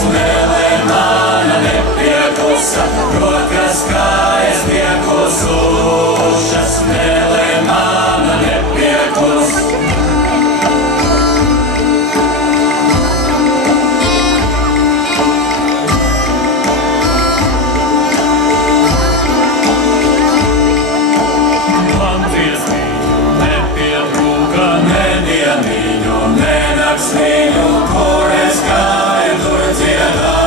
Mēlē mana nepiekusa, rokas kājas piekusušas, mēlē mana nepiekusa. Man dziesmīņu nepietrūka, ne dieniņu, ne naktsmīņu, kur es gāju, tur dziedāju.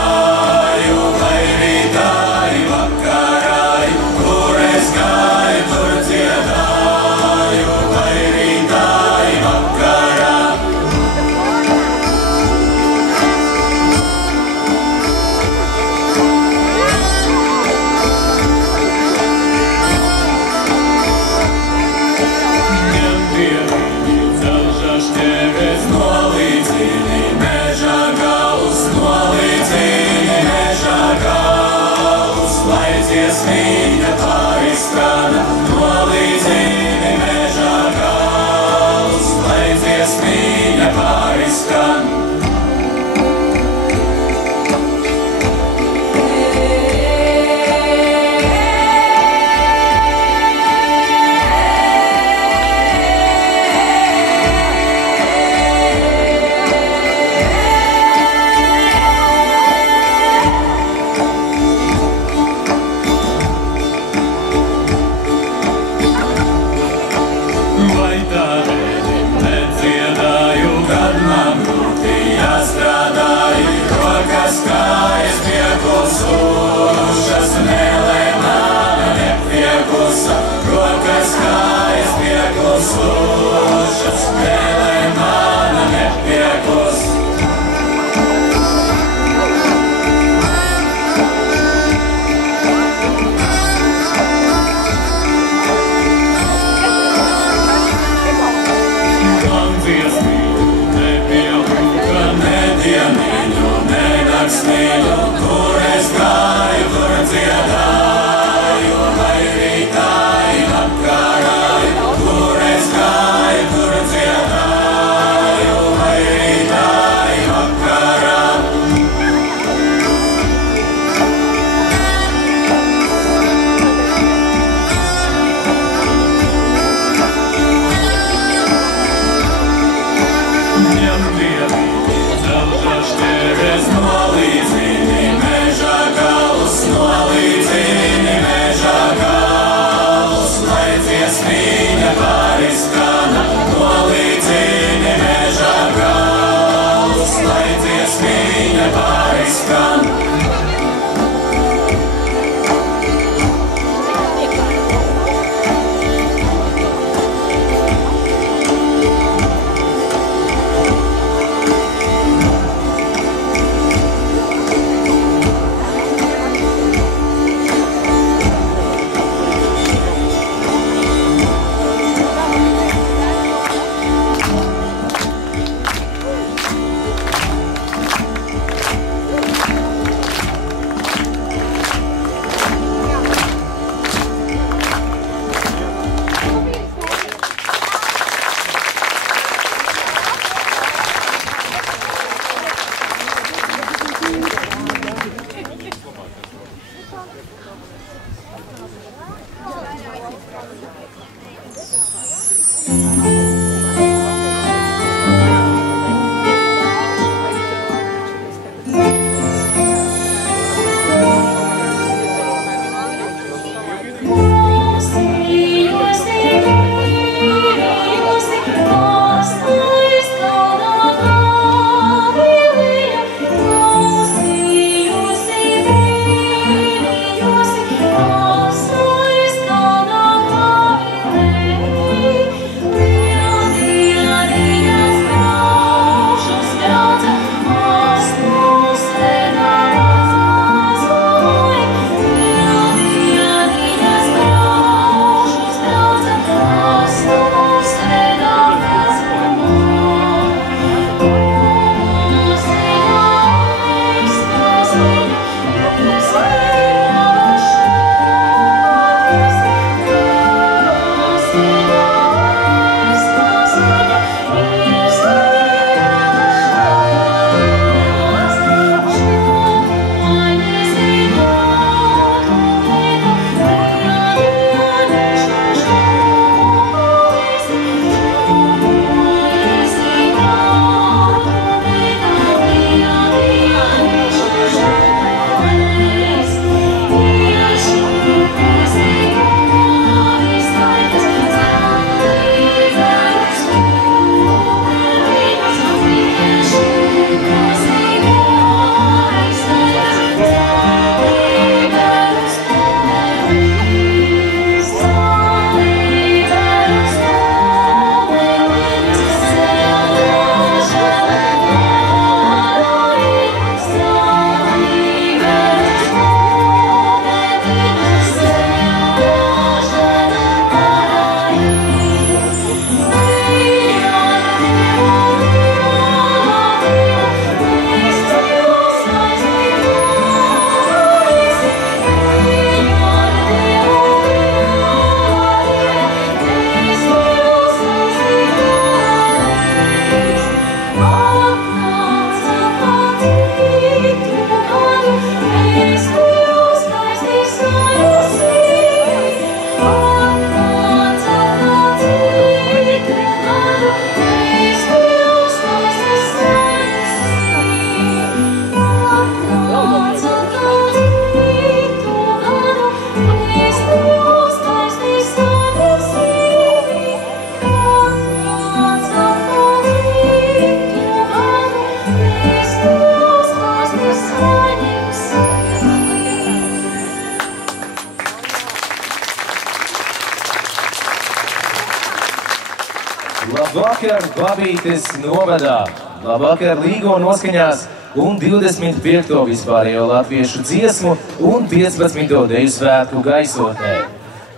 Labvakar Glabītes novadā, labvakar Līgo noskaņās un 25. vispārējo latviešu dziesmu un 15. deju svētku gaisotnē.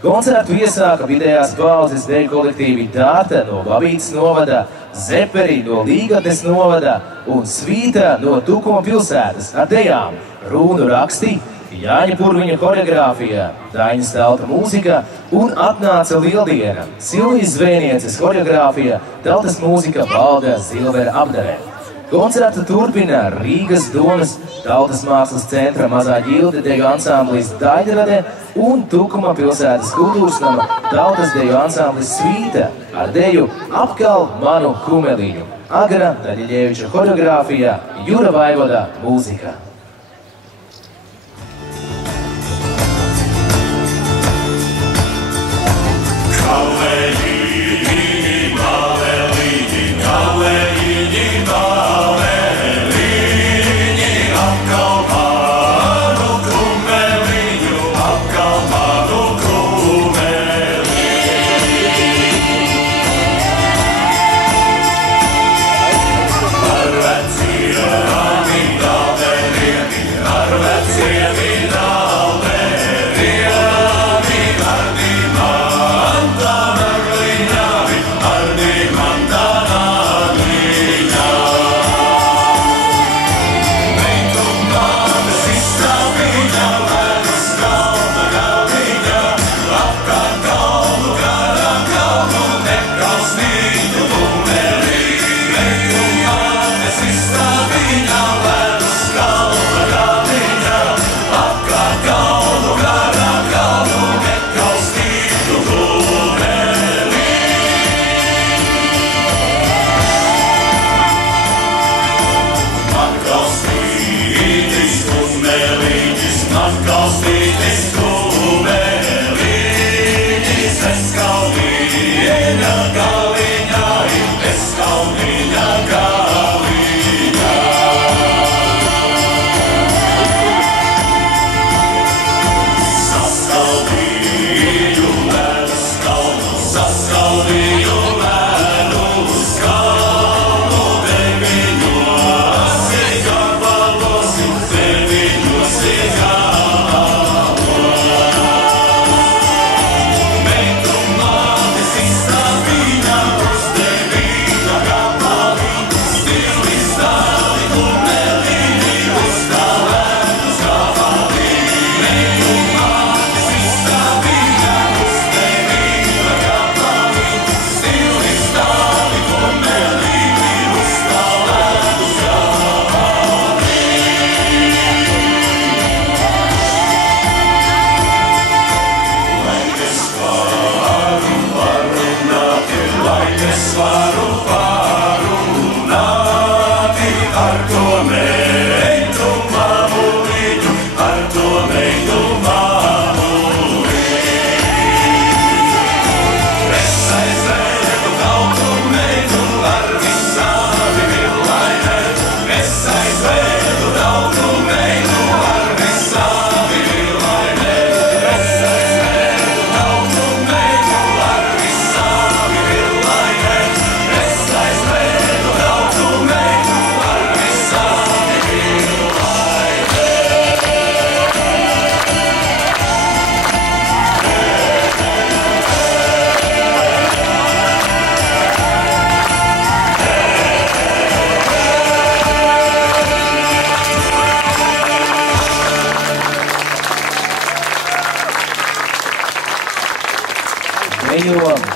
Koncertu iesāka vidējās paudzes deju kolektīvi Dāta no Glabītes novada, Zeperi no Līgatnes novada un Svīta no Tukuma pilsētas ar dejām runu raksti, Jāņa Purviņa koreogrāfijā, Daiņas Talta mūzika un atnāca Lieldiena, Silvijas Zvēnieces koreogrāfija, tautas mūzika Valda Zilvera apdarē. Koncertu turpina Rīgas domas tautas mākslas centra Mazā ģilde deju ansamblis Daļrade un Tukuma pilsētas kultūras nama tautas deju ansamblis Svīta ar deju Apkal manu kumeliņu, Agara Daļiļeviča koreogrāfijā, Jura Vaivoda mūzika.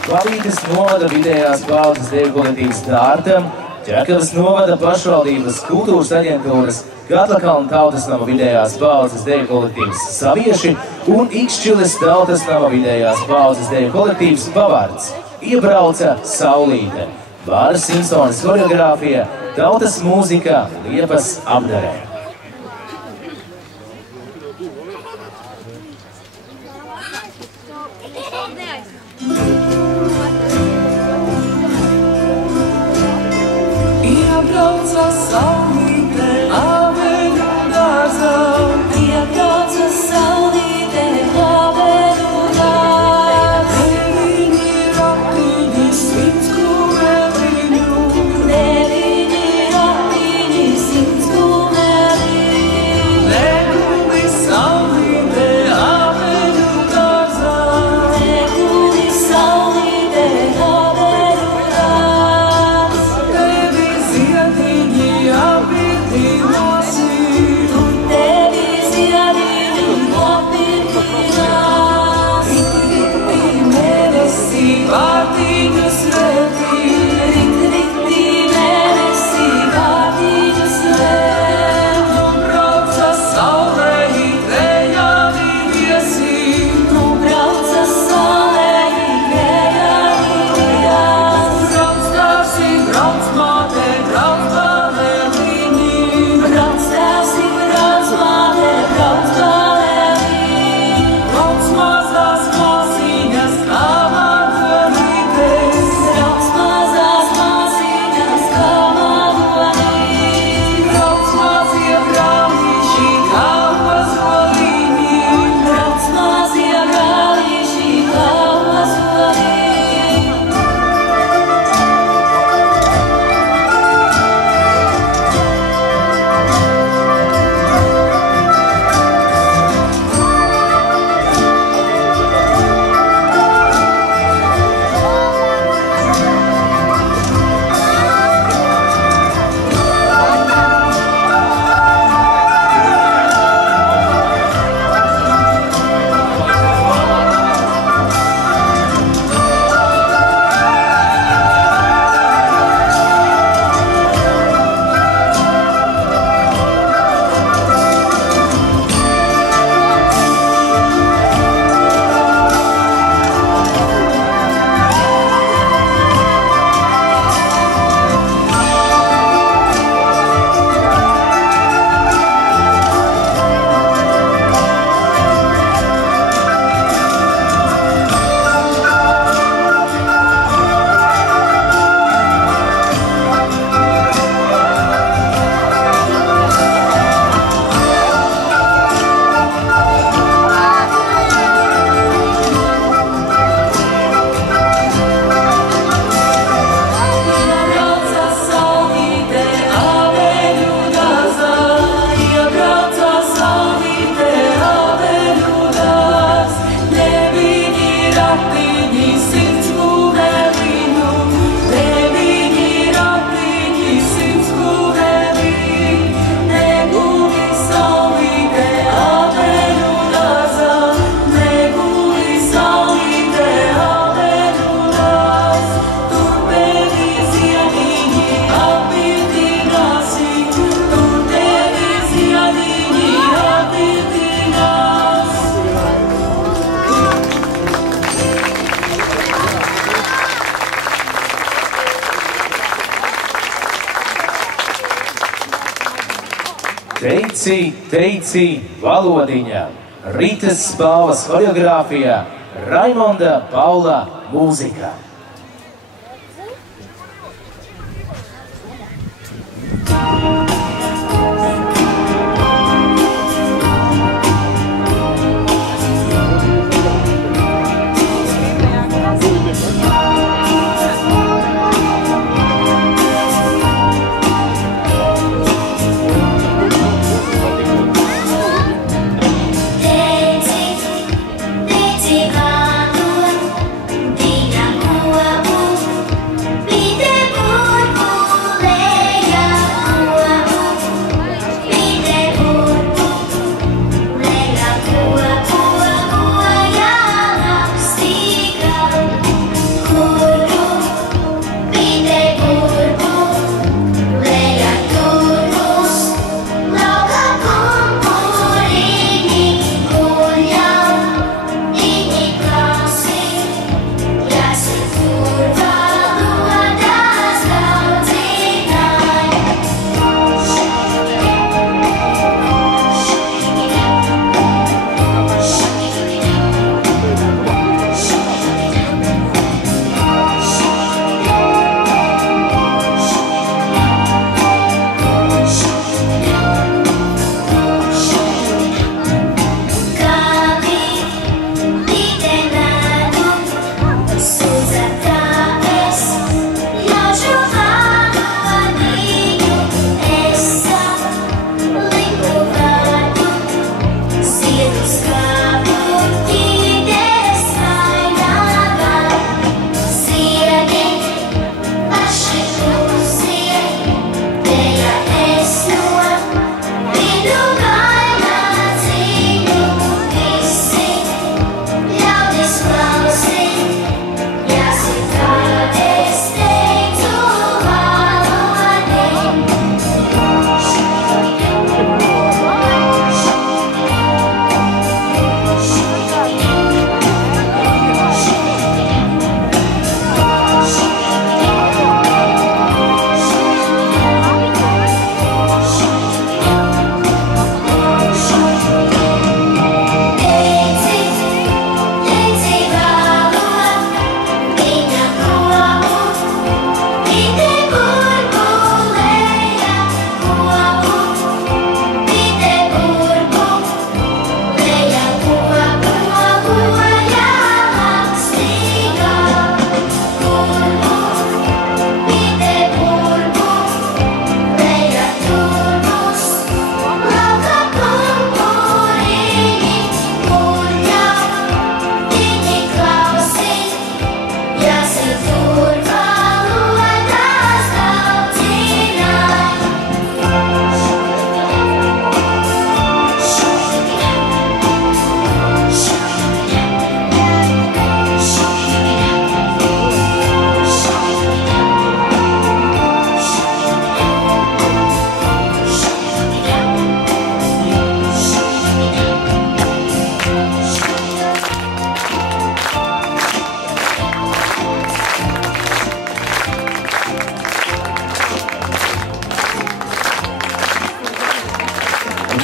Glabītes novada vidējās paudzes deju kolektīvs Dārta, Ķekavas novada pašvaldības kultūras aģentūras, Katlakalna tautas nama vidējās paudzes deju kolektīvs Savieši un Ikšķiles tautas nama vidējās paudzes deju kolektīvs Pavārds. Iebrauca Saulīte, Bāras Simpsonas koreogrāfija, tautas mūzika Liepas apdarē. Iebrauca saulīte, aveņu dārzā. Iebrauca saulīte, aveņu dārzā. Deviņi ratuļi, simts kumeli, Tici, teici, valodiņa, Ritas Spāvas choreogrāfijā, Raimonda Paula mūzika.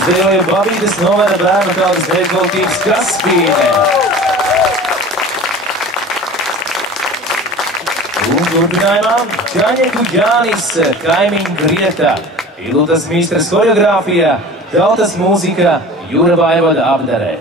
Dzējojam Babītes novada bērnu kaldas dēļ kolektīvs Kaspīne. Un turpinājumā Kaņeku Jānis, Kaimiņu Grieta, Ilūtas Mīstras choreogrāfijā, tautas mūzika Jūra Vaivada apdarē.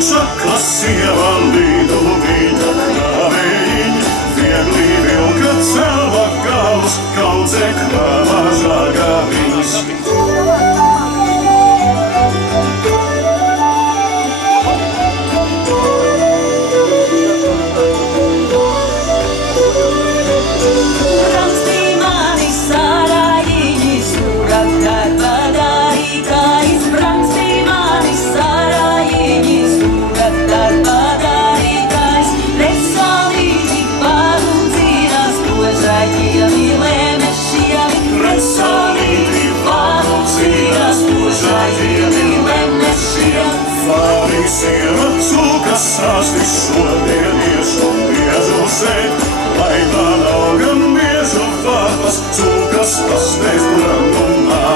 Čaklas sieva līdu vīda, kā viņa Pārīsieva cūkas sāstis šodien iešu biežu sēt, lai tā nav gan biežu vārpas, cūkas pasniedz brandumā.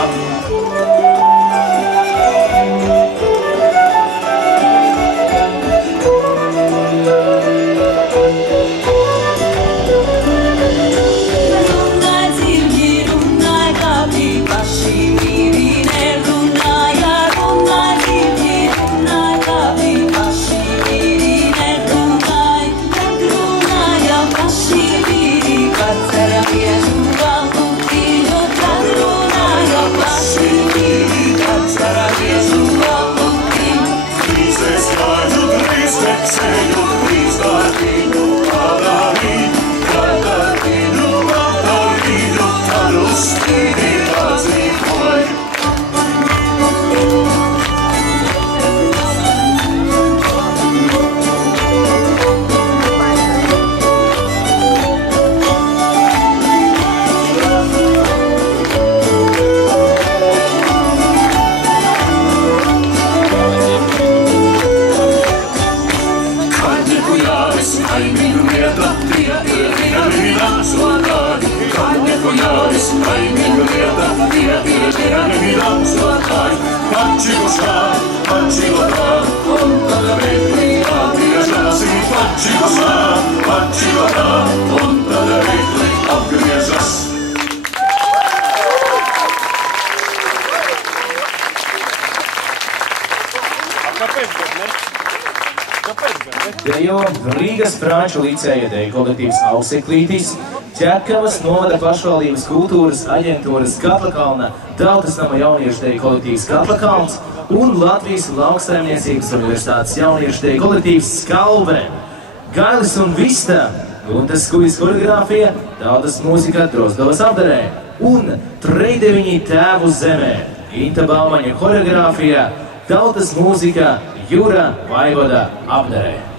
Dejo Rīgas Franču licēja deju kolektīvs Auseklītis, Ķekavas novada pašvaldības kultūras aģentūras Katlakalna, Tautas nama jauniešu deju kolektīvs Katlakalns un Latvijas Lauksaimniecības universitātes jauniešu deju kolektīvs Skalve. Gailis un Vista, Guntas Skujas koreogrāfija, Tautas mūzika Drozdovas apdarē un Treideviņi tēvu zemē, Inta Baumaņa koreogrāfija, Tautas mūzika Jura Vaivoda apdarē.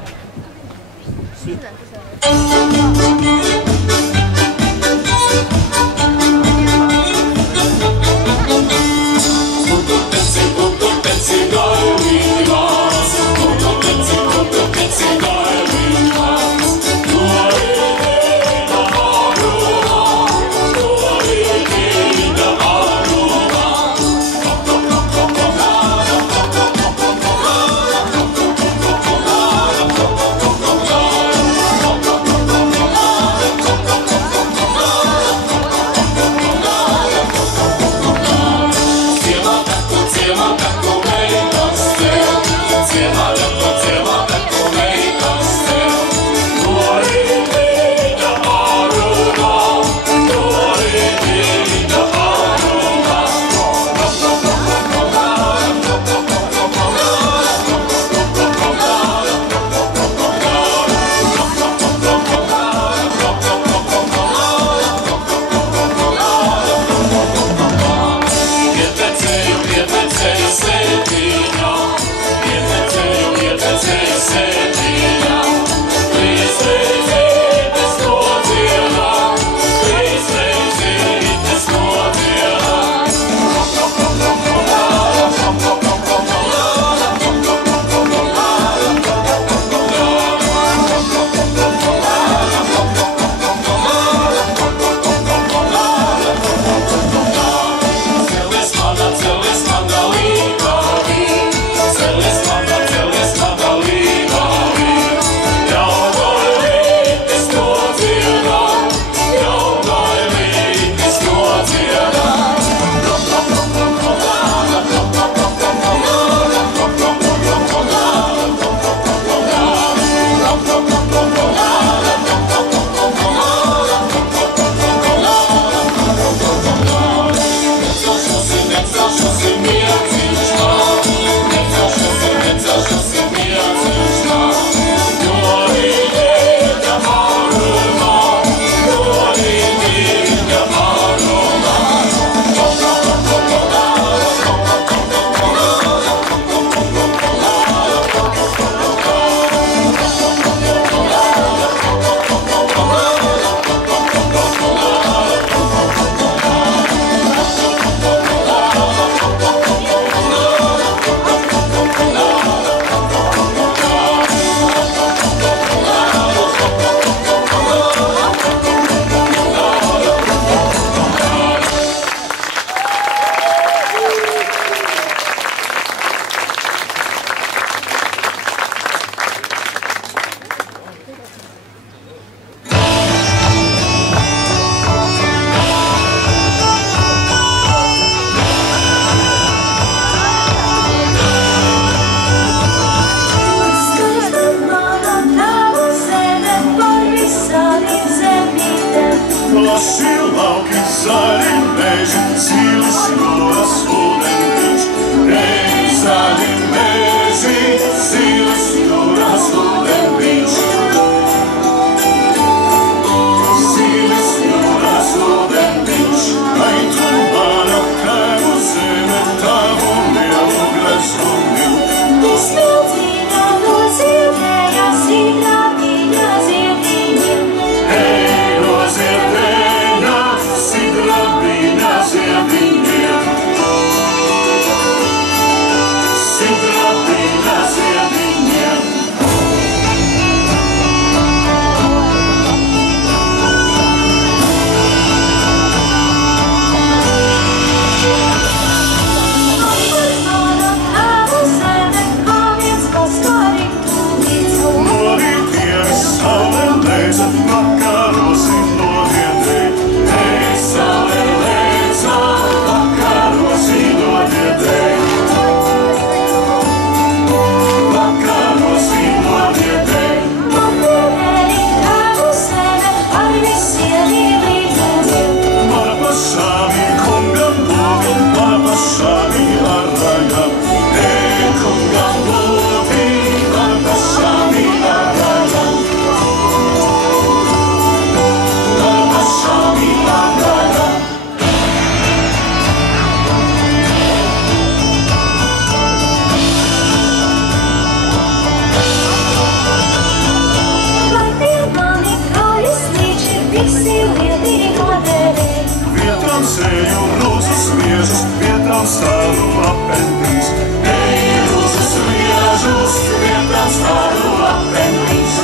vietām sēju rūzus miežus, vietām stādu lapendrīs. Eju rūzus miežus, vietām stādu lapendrīs.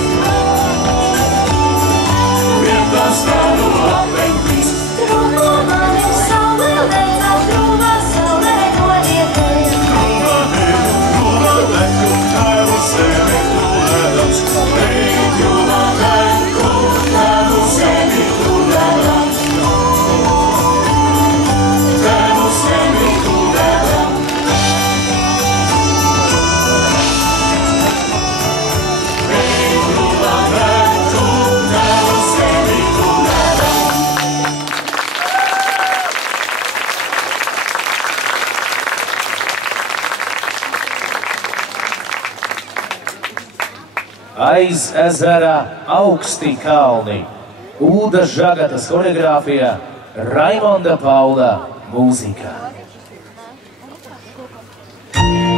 Vietām stādu lapendrīs. Trūko mani saulē, lētā trūvā saulē nolietēja. Trūvā eju, trūvā leku, tēvu sevi tūlēdams. Eju, trūvā leku, tēvu sevi tūlēdams. Tēvu sevi tūlēdams. Eju, trūvā leku, tēvu sevi tūlēdams. Aiz ezera augsti kalni, Ulda Žagatas koreogrāfijā, Raimonda Paula mūzikā. Thank you.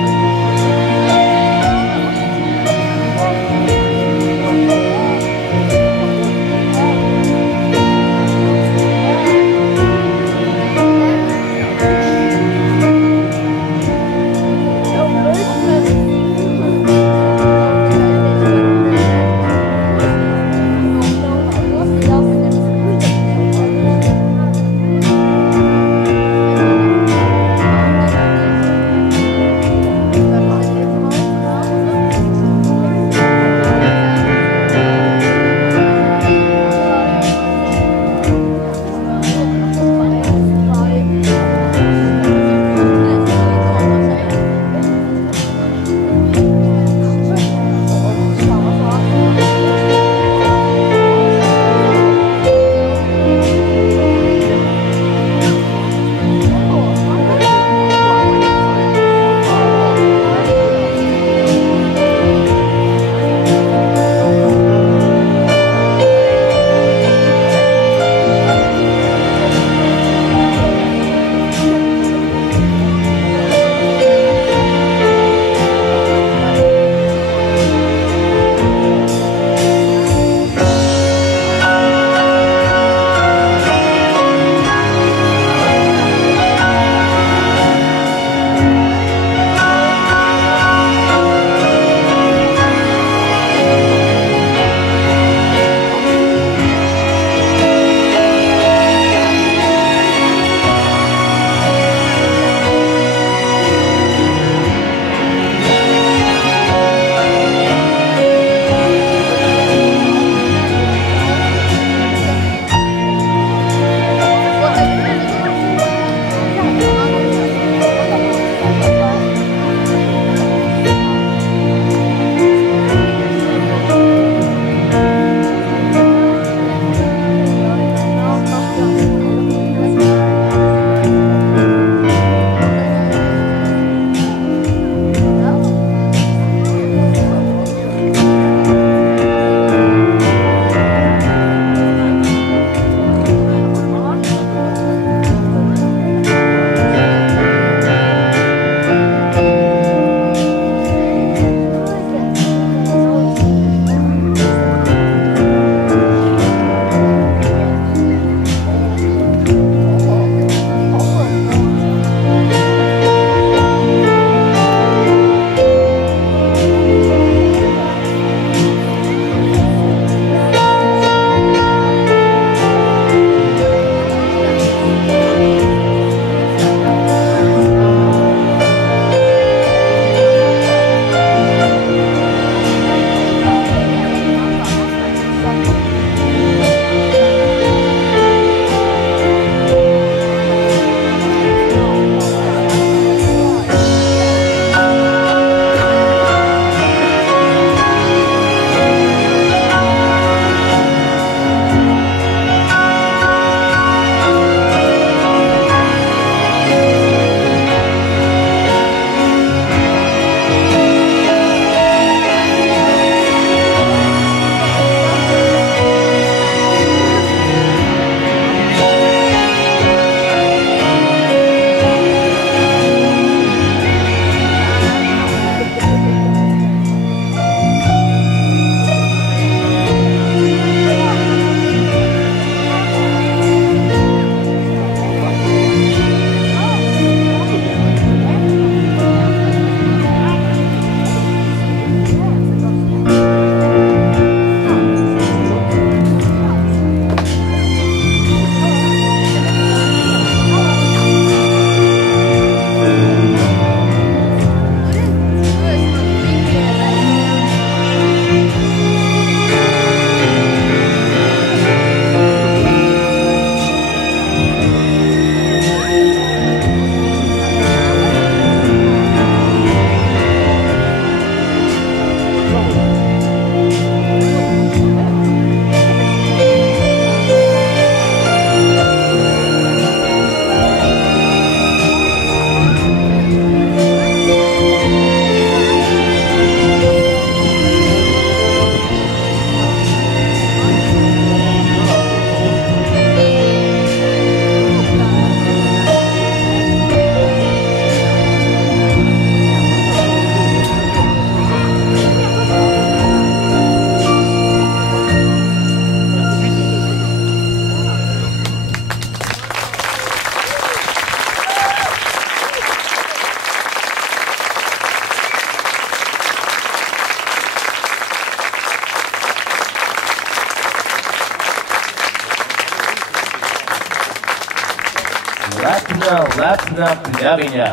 lepna pļaviņā,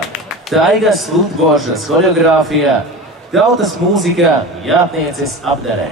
Taigas Lutgožas horeogrāfijā, tautas mūzikā, jātnieces apdarē.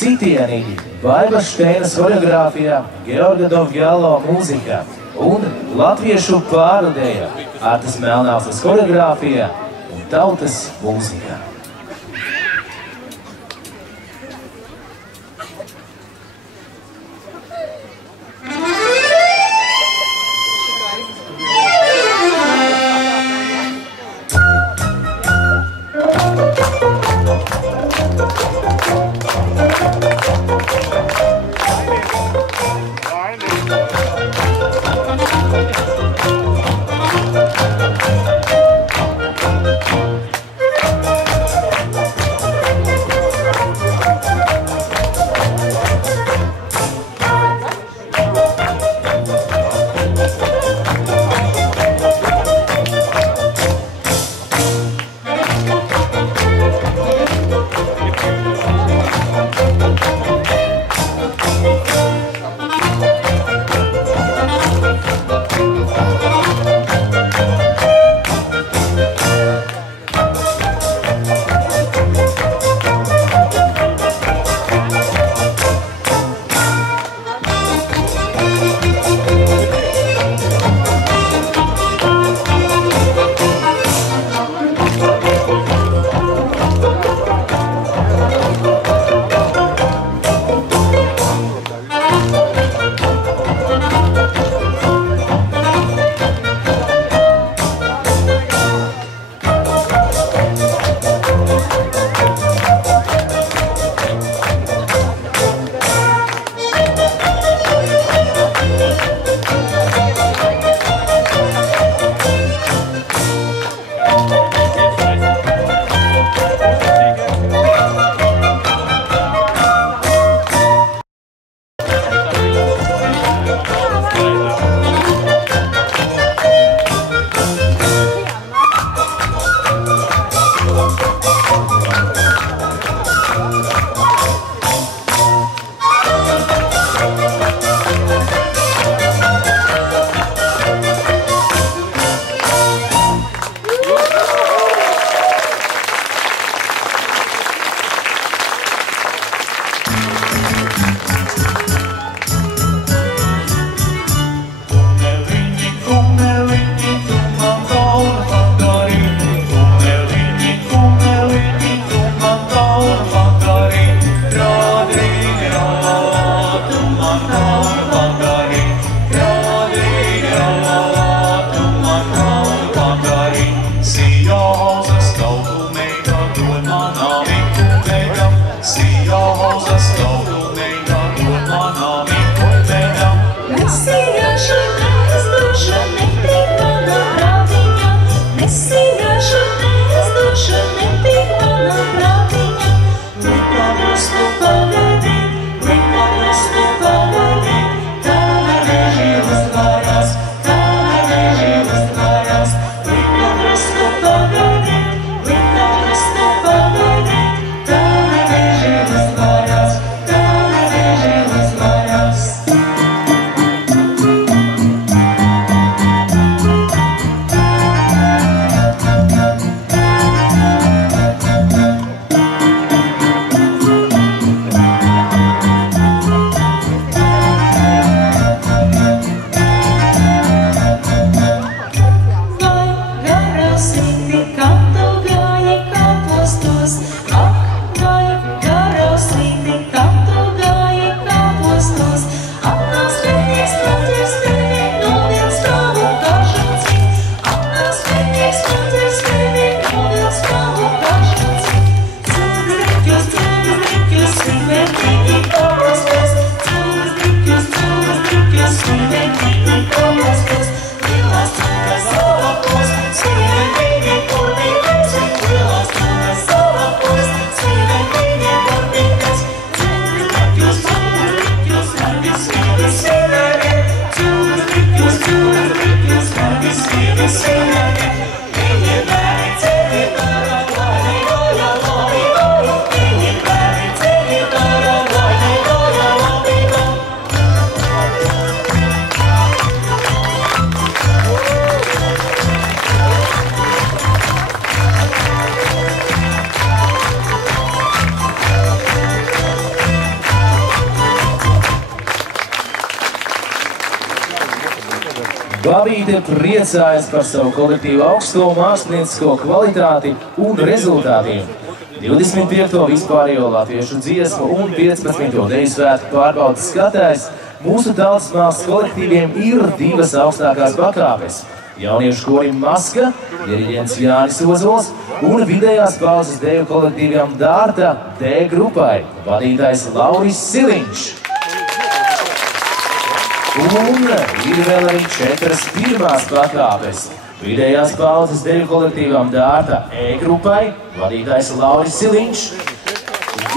Sitieni Vaivas Šteinas horeogrāfijā, Georga Dovgialo mūzikā un latviešu pārudēja Artas Melnāsas horeogrāfijā un tautas mūzikā. meitām, sījā hauzas tautu meitām, dod manām meitām. Nesīgāšu, neizdošu, netīk manā prātiņā. Nesīgāšu, neizdošu, netīk manā prātiņā. Nepaprastu pagaidi, nepaprastu pagaidi, tava nežīlas dvarās, tava nežīlas dvarās. Nepaprastu pagaidi, nepaprastu pagaidi, tava nežīlas dvarās, tava nežīlas dvarās. Babīte priecājas par savu kolektīvu augsto māksliniecisko kvalitāti un rezultātiem. 25. vispārējo latviešu dziesmu un 15. deju svētku pārbaudas skatājs mūsu tautas mākslas kolektīviem ir divas augstākās pakāpes. Jauniešu korim Maska, diriģents Jānis Ozols un vidējās paudzes deju kolektīviem Dārta D grupai, vadītājs Lauris Siliņš. Un ir vēl arī 4 pirmās pakāpes. Vidējās paudzes deju kolektīvām Dārta E grupai, vadītājs Lauris Siliņš.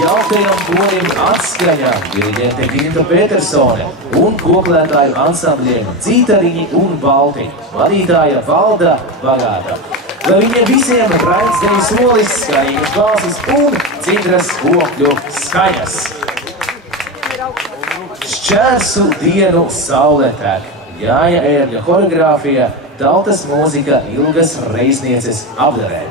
Jaukajam korim Atskaņā, diriģente Ginta Petersone un koklētāju ansambļiem Cītariņi un Balti, vadītāja Valda Bagāta. Lai viņiem visiem raids deju solis, skaņīgas balsis un citras kokļu skaņas. Šķērsu dienu saulē tek, Jāja Ērģa horeogrāfija, tautas mūzika Ilgas Reiznieces apdarē.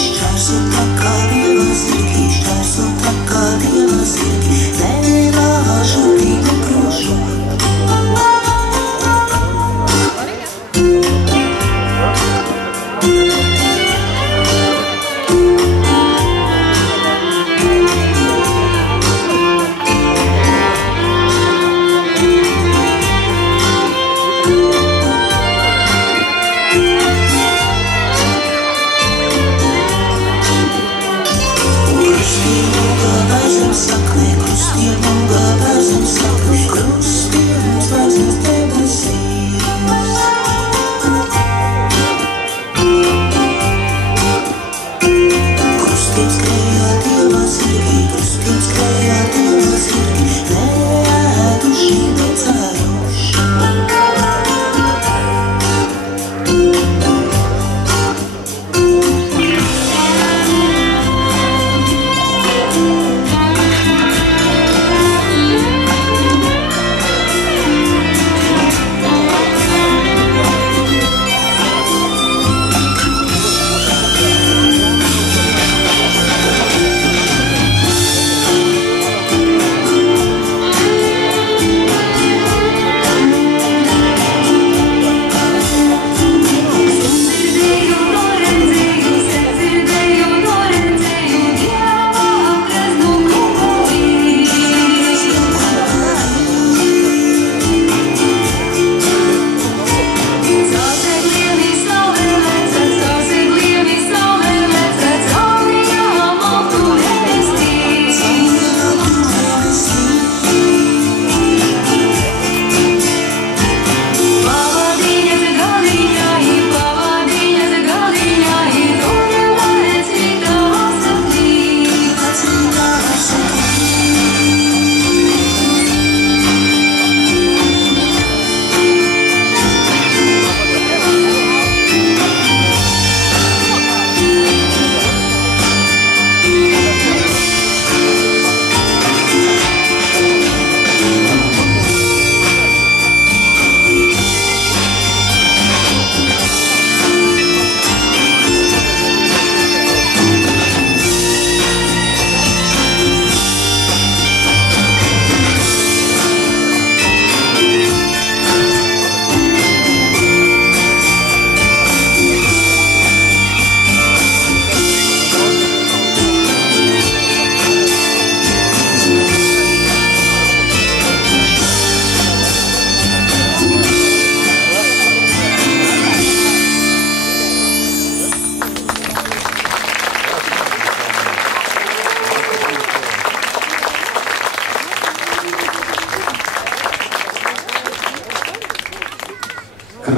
Šķērsu tā kā viegli zirgi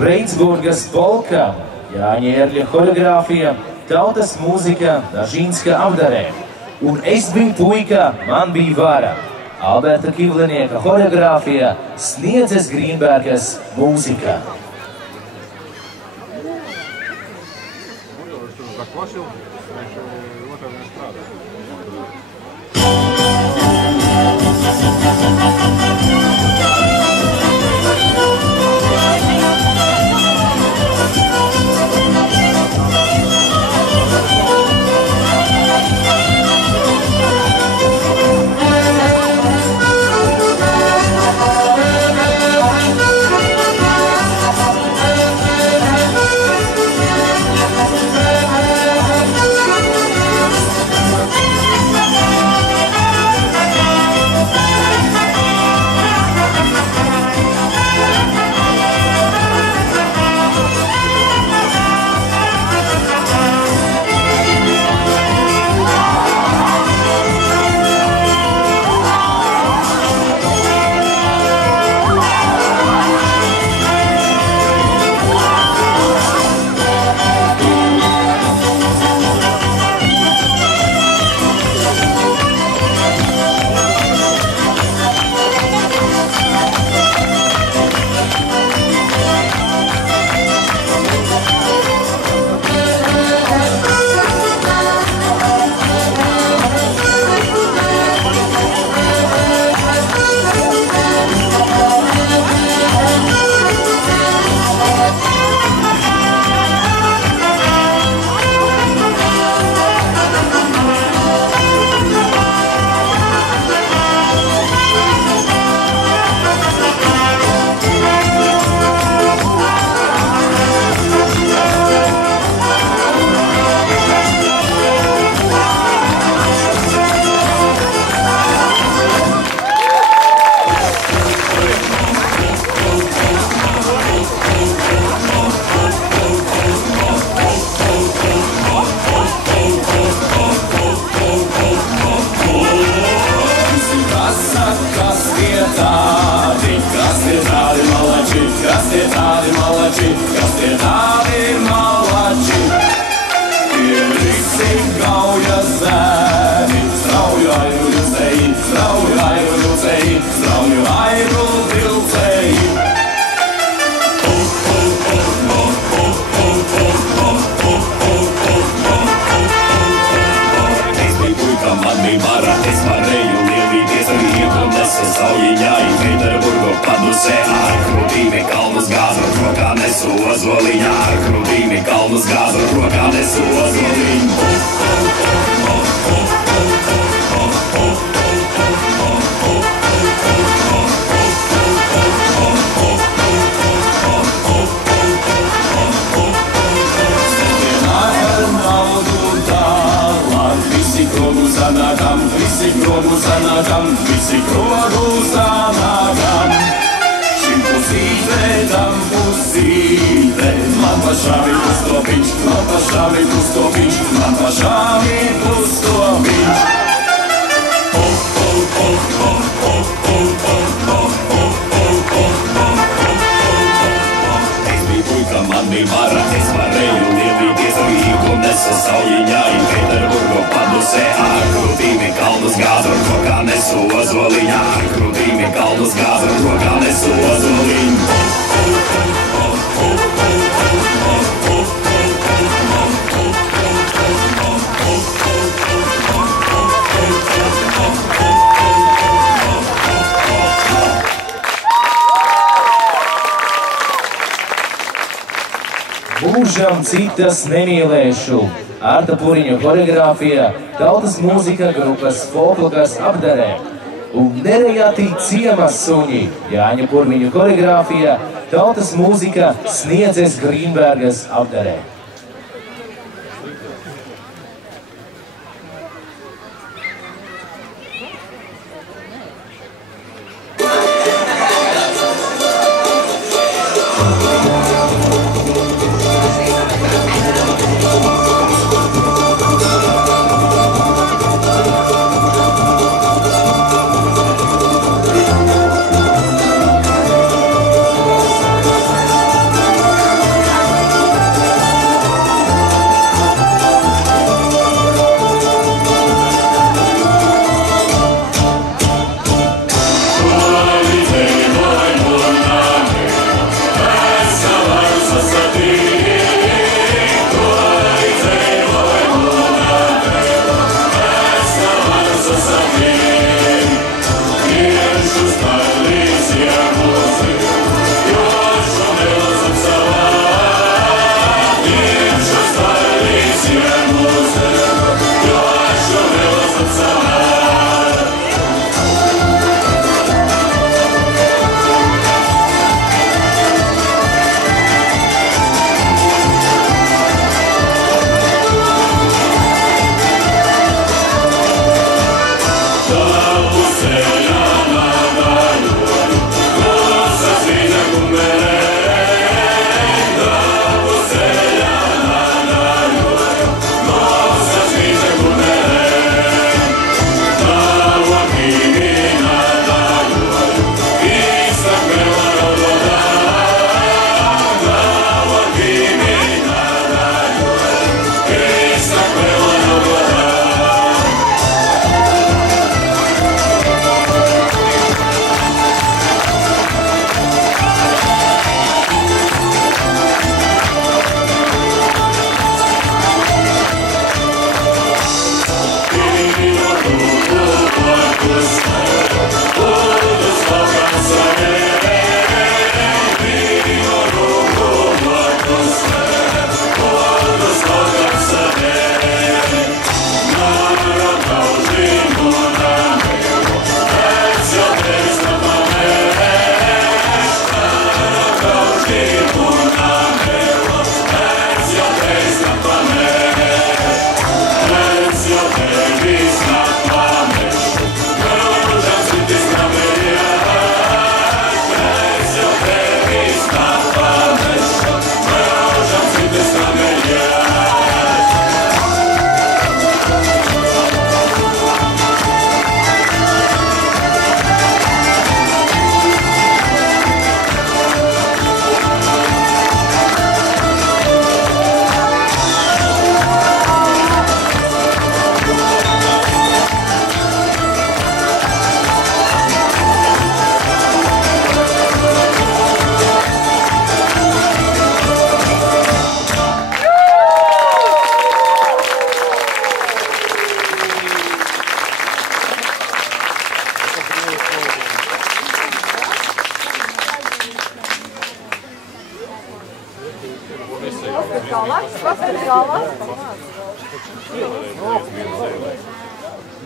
Reitsburgas polka, Jāņa Ērļa horeogrāfija, tautas mūzika Dažīnska apdarē. Un es biju puika, man bija vara. Alberta Kivlinieka horeogrāfija, Sniedzes Grīnbergas mūzika. Mūžam citas nemīlēšu. Arta Puriņa horeogrāfija, tautas mūzika grupas Folklokas apdarē. Un nerejātī ciemas suņi, Jāņa Purviņa horeogrāfija, tautas mūzika Sniedzes Grīnbergas apdarē.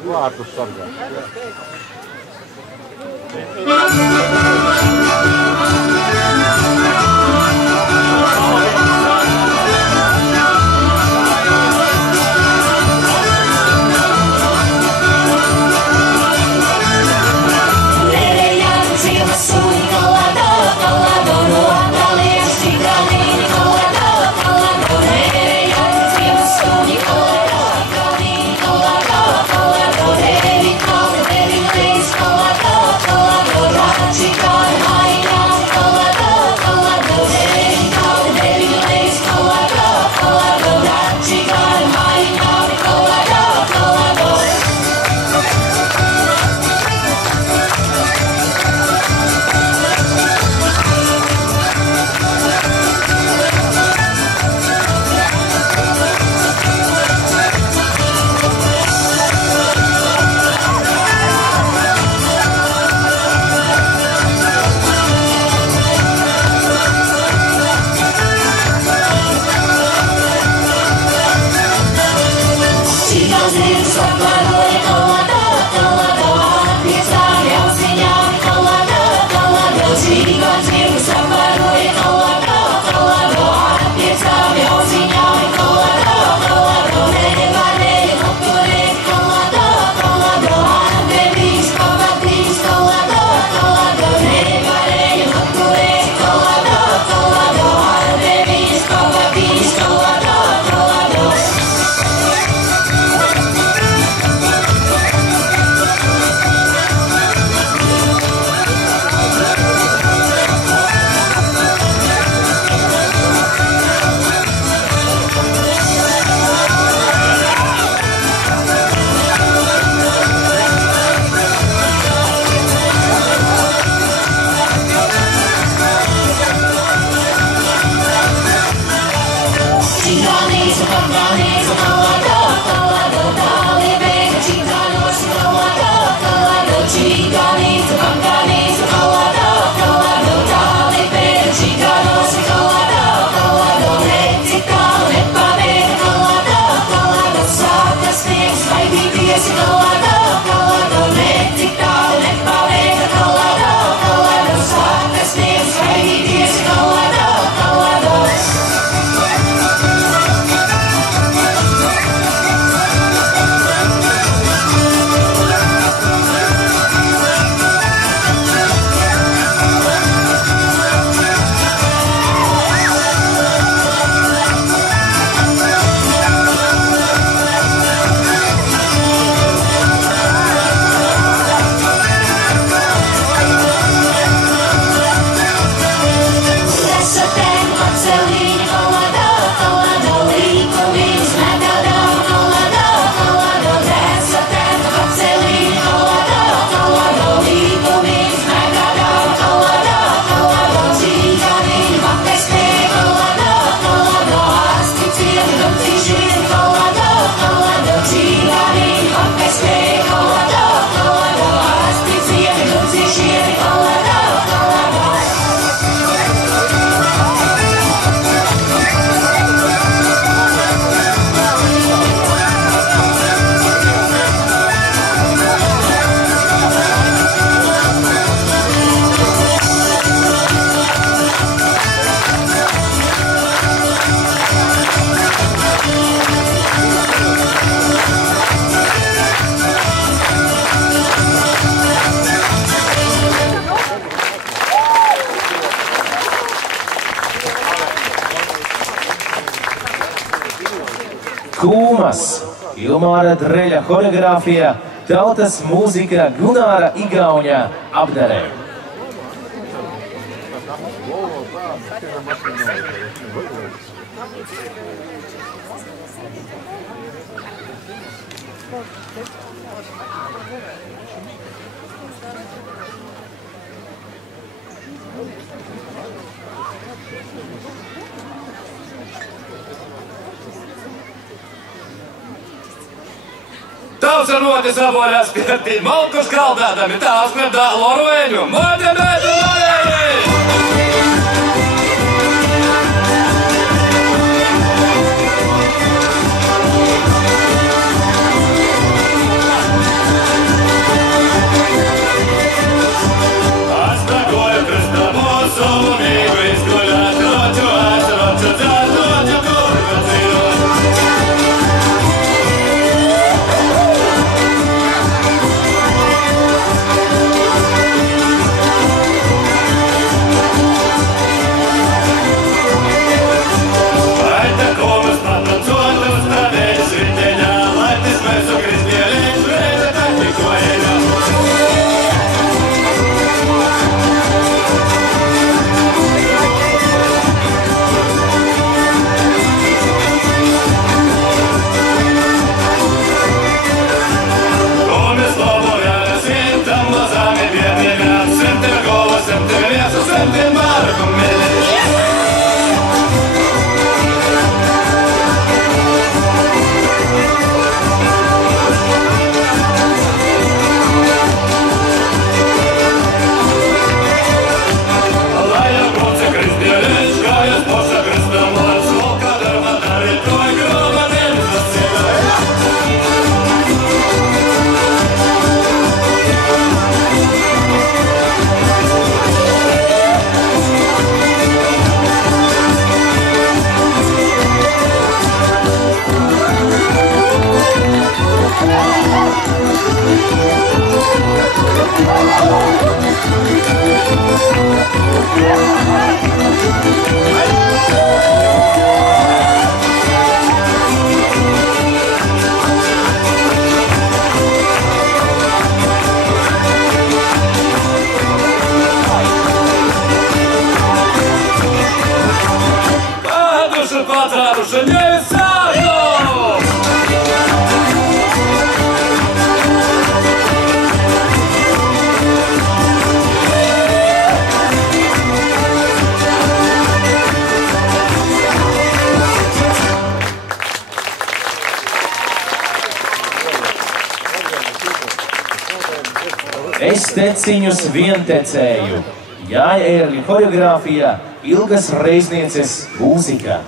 Vārtus sargā. Kūmas, Ilmāra Dreļa horeogrāfija, tautas mūzika Gunāra Igauņa apdarē. Tautsanotis avoļās pie malku skaldēdami, tās ne dālo roeņu, moļi, mēģi, moļi! Paguši patrāruši, ņēs sāku! Es teciņus vien tecēju, Jāja Ērgļa horeogrāfijā, Ilgas Reiznieces mūzikā.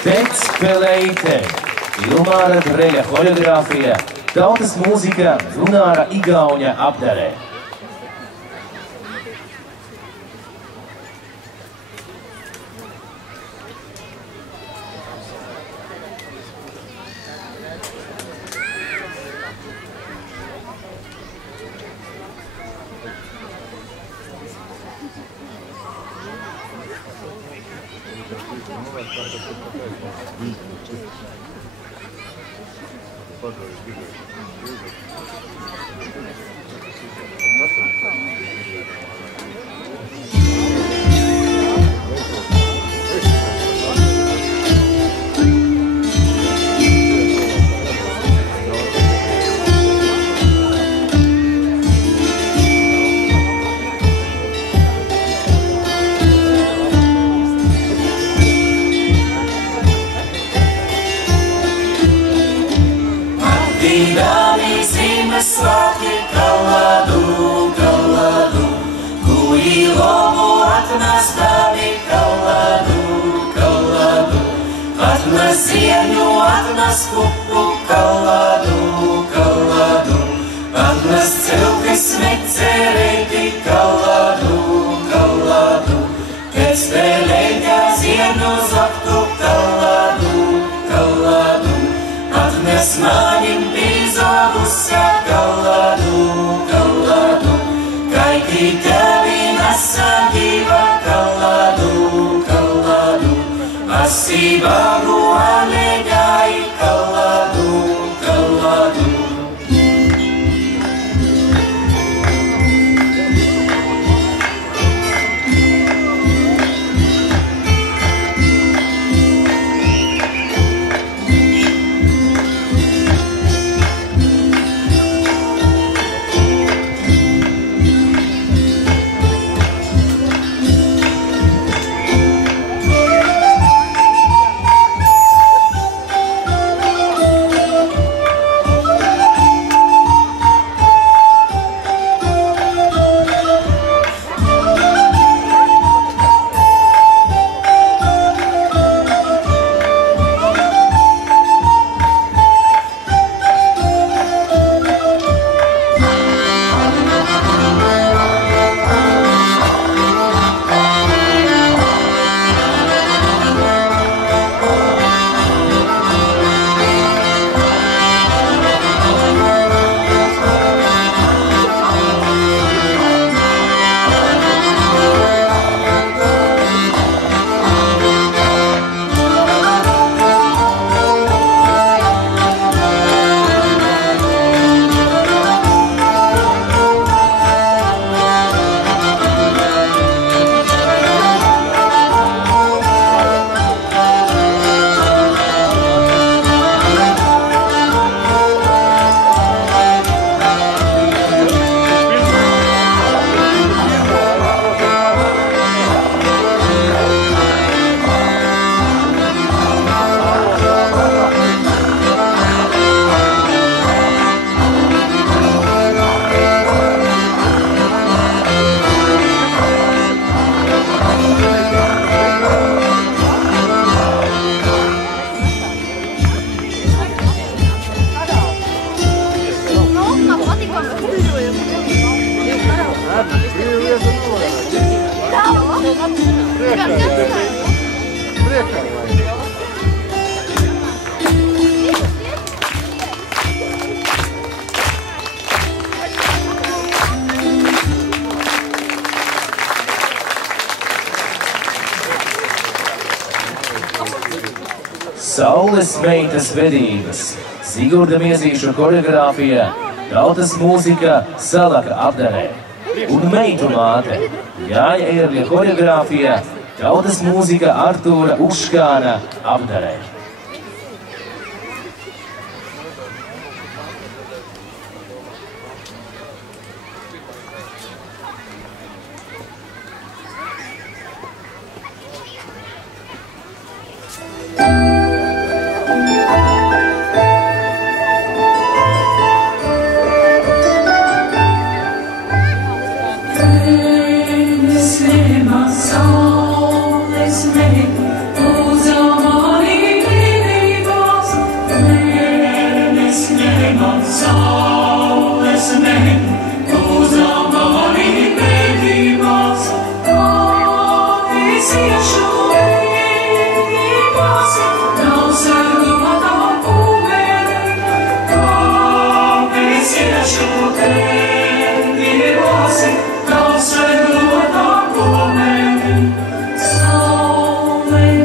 Tecpeleite, Ilmāra Dreļa horeogrāfijā, tautas mūzikā, Runāra Igauņa apdarē. svētki kaladu, kaladu, kuji lomu atnes tavi kaladu, kaladu, atnes ziemju, atnes kupu kaladu, kaladu, atnes cilti smekcerēti kaladu, kaladu, pēc vēlēņa ziemju zaktu kaladu, kaladu, atnes manim pīzovusia kaladu, kaladu, kaitī tevi nesa diva kaladu, kaladu, asībagu alegai kaladu, kaladu. Saules meitas vedības, Sigurda Miezīša koreogrāfija, tautas mūzika Salaka apdarē un meitu māte Jāja Ērgļa koreogrāfija, tautas mūzika Artūra Uškāna apdarē. Saule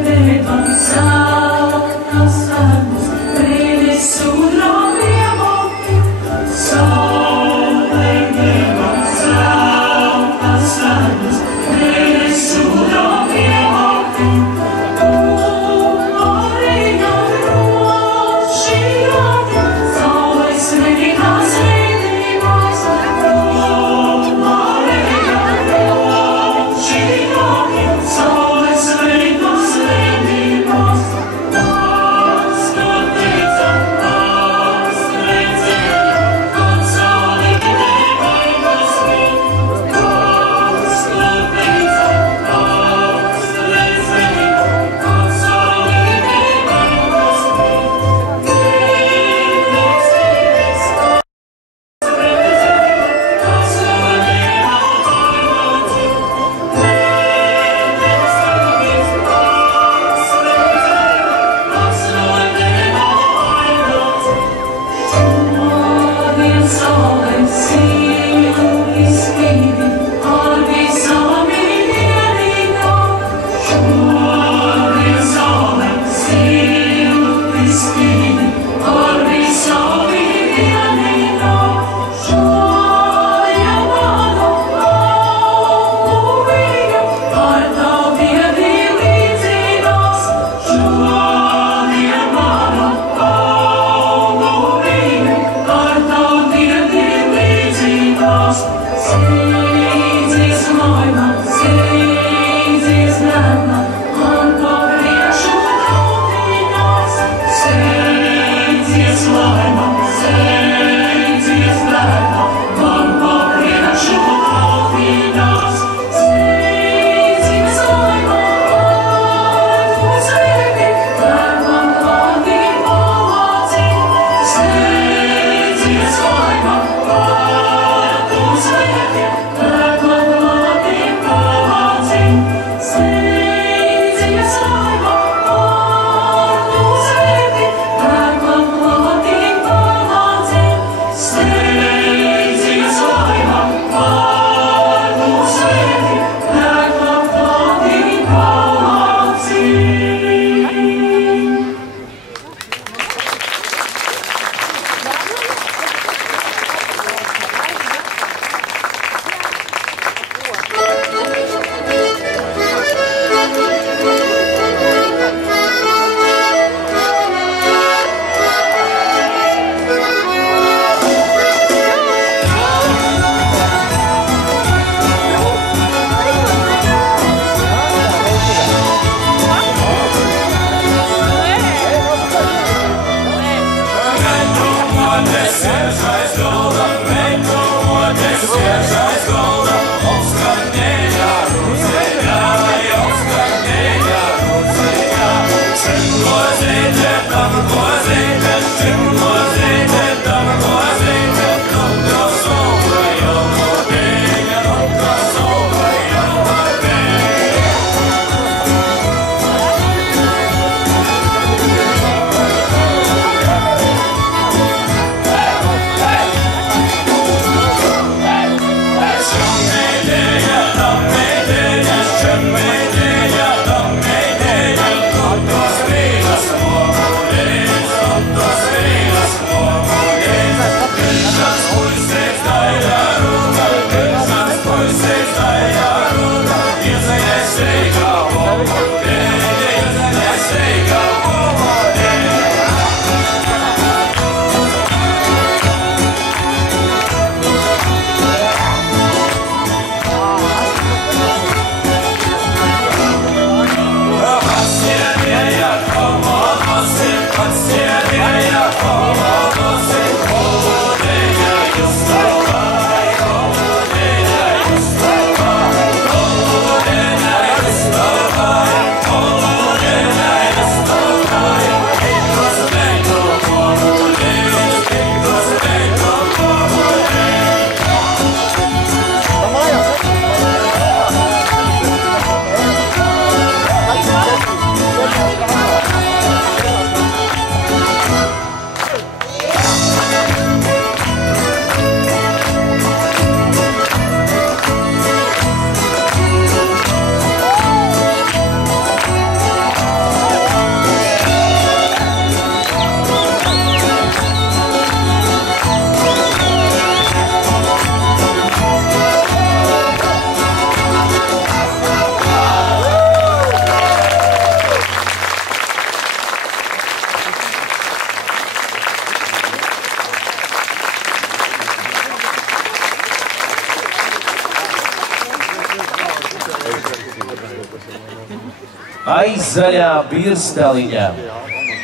Aiz zaļā birstaliņa.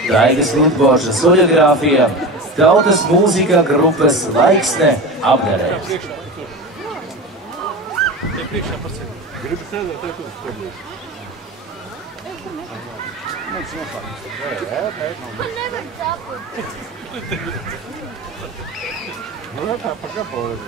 Daigas Lutbožas koreogrāfija, tautas mūzika grupas Laiksne apgarē. Gribu sēdēt, tā tu sēdēt. Man nevar sapūt. Nu, tā pagapolēt.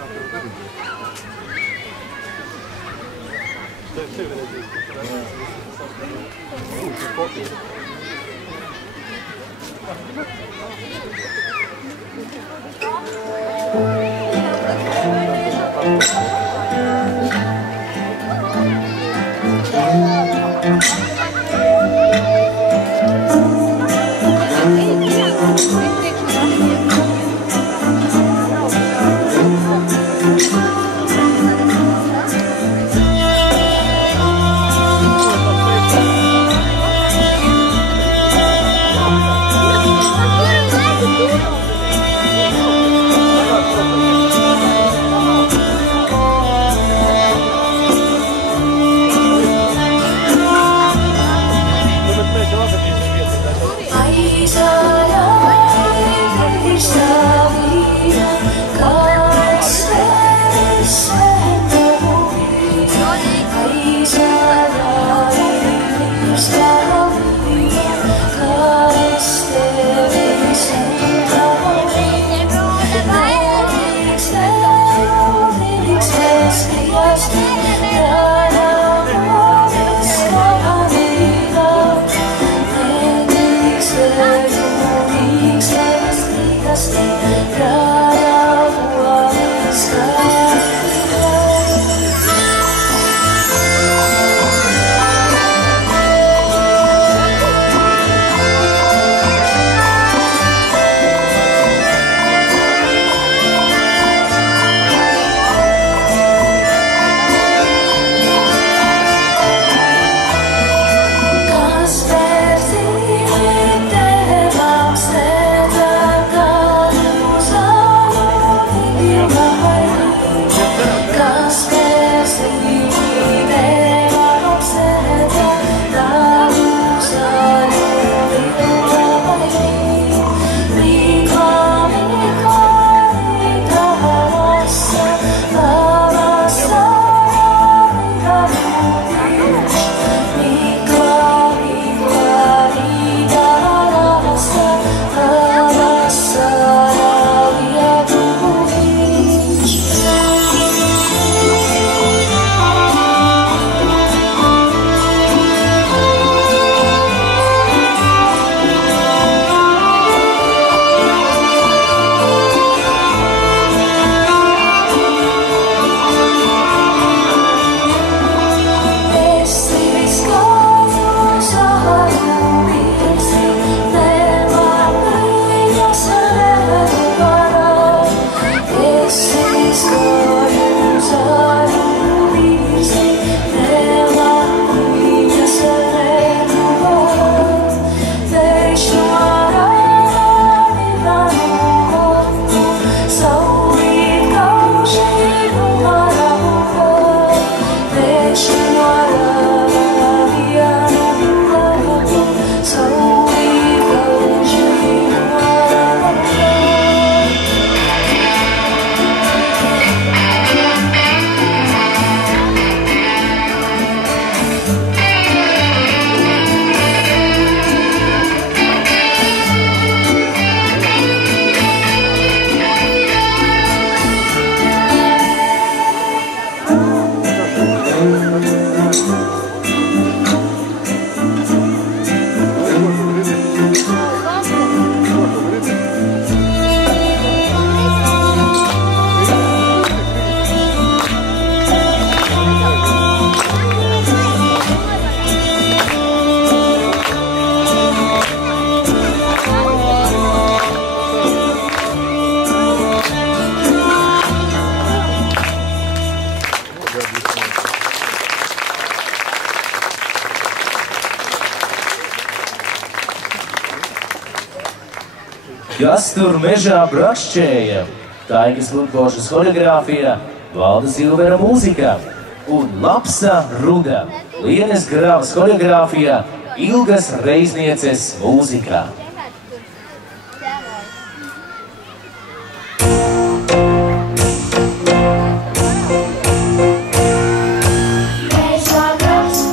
Kas tur mežā brakšķēja? Daigas Lutbožas koreogrāfija, Valda Zilvera mūzika un Lapsa Ruda. Lienes Gravas koreogrāfija, Ilgas Reiznieces mūzikā. Brauks,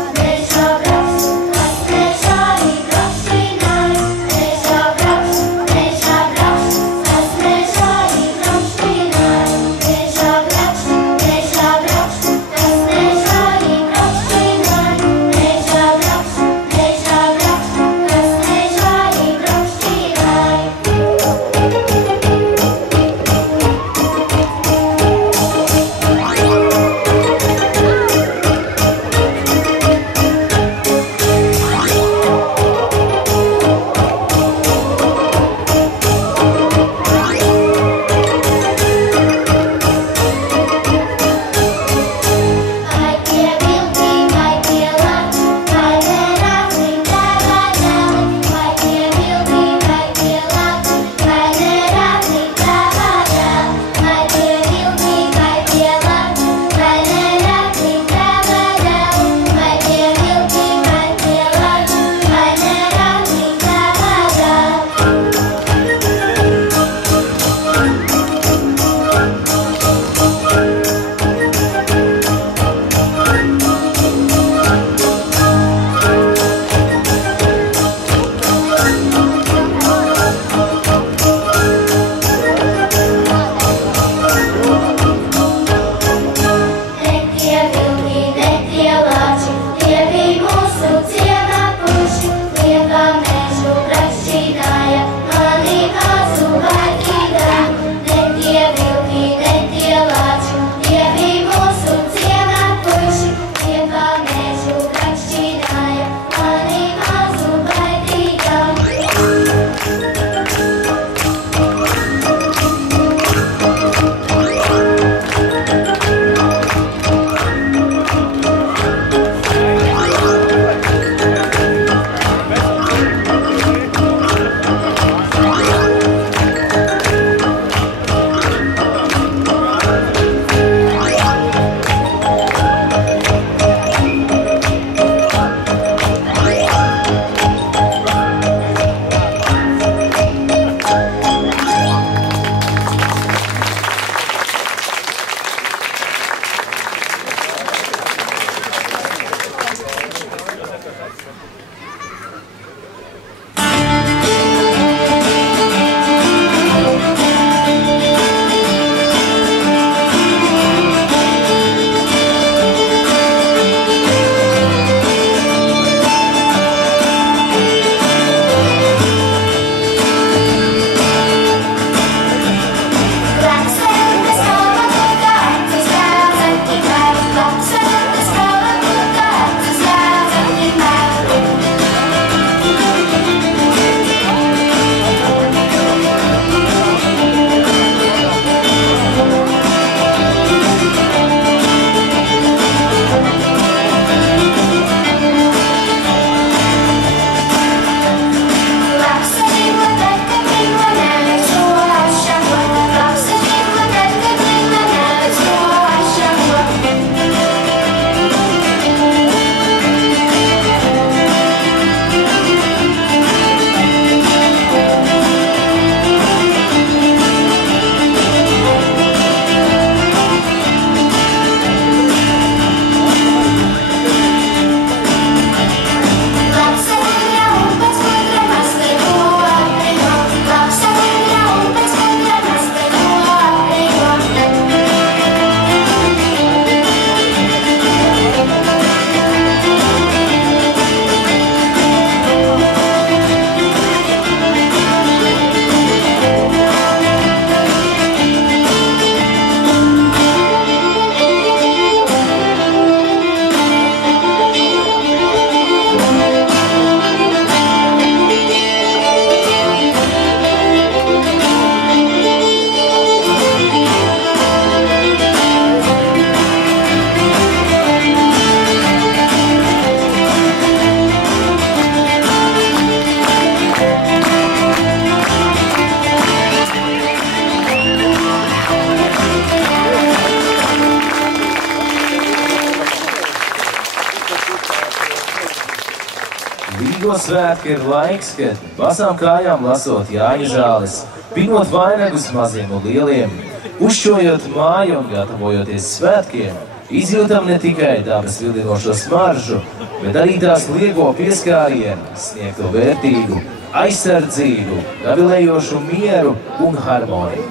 Rīgo svētki ir laiks, kad basām kājām lasot Jāņa žāles, pinot vainagus maziem un lieliem, uzšķojot māju un gatavojoties svētkiem, izjūtam ne tikai dabas vildinošo smaržu, bet arī tās liego pieskārienu, sniegto vērtīgu, aizsardzību, gavilējošu mieru un harmoniju.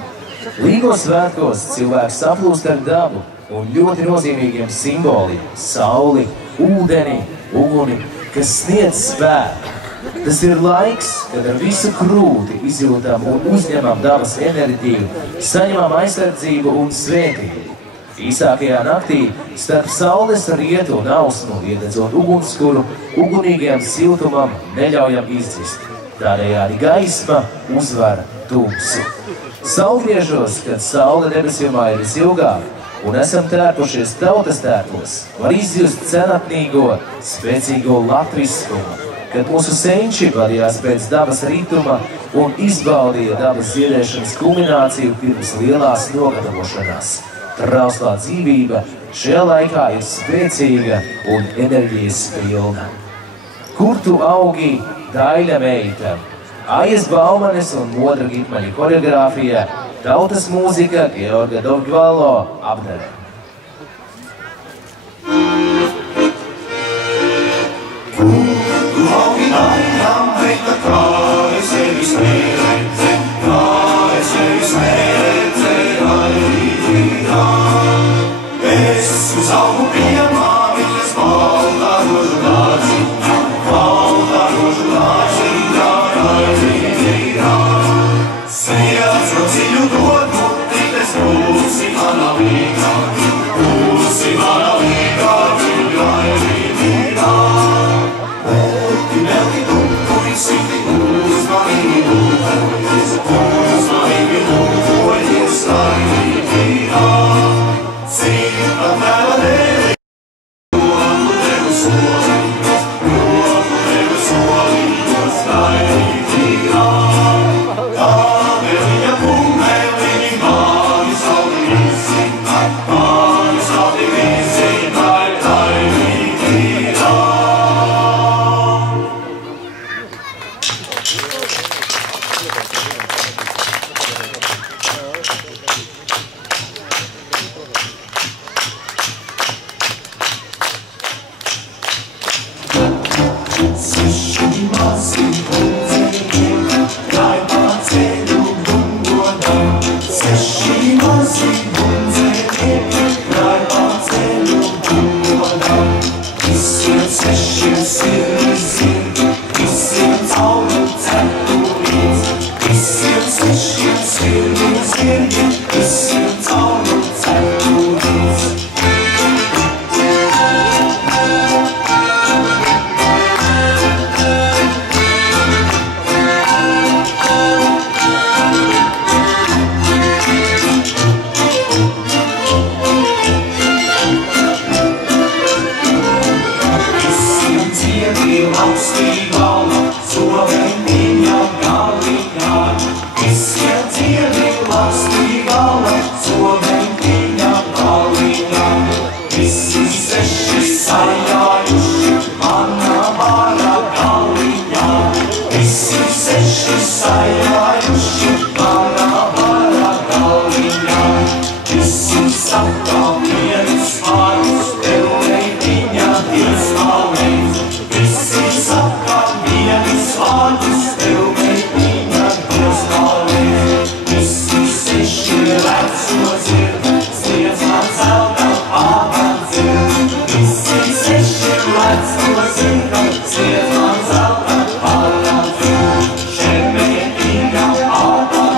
Rīgo svētkos cilvēks saplūst ar dabu un ļoti nozīmīgiem simboliem – sauli, ūdeni, uguni, kas sniedz spēku. Tas ir laiks, kad ar visu krūti izjūtam un uzņemam dabas enerģiju, saņemam aizsardzību un svētību. Īsākajā naktī starp saules rietu un ausmu iededzot ugunskuru, ugunīgajam siltumam neļaujam izdzist. Tādējādi gaisma uzvar tumsu. Saulgriežos, kad saule debesjumā ir visilgāk un esam tērpušies tautas tērpos, var izjust cenatnīgo, spēcīgo latviskumu, kad mūsu senči vadījās pēc dabas rituma un izbaudīja dabas ziedēšanas kulmināciju pirms lielās nogatavošanās. Trauslā dzīvība šajā laikā ir spēcīga un enerģijas pilna. Kur tu augi, Daļa meita? Aijas Baumanes un Modra Gitmaņa koreogrāfija, tautas mūzika Georga Dovgvalo apdare. Es uz augu piemā viņas baltā rožu dārzi, baltā rožu dārzi. Sejās no dziļu dodu, tītes būsi manā līgā, jūļai līgā. Melki tumpuļi, siti uzmanīgi lūkojies līgā. Cita mēla dēļ, roku tevu solījos līgā. Sziet man zelta, hallatja, semmi inkább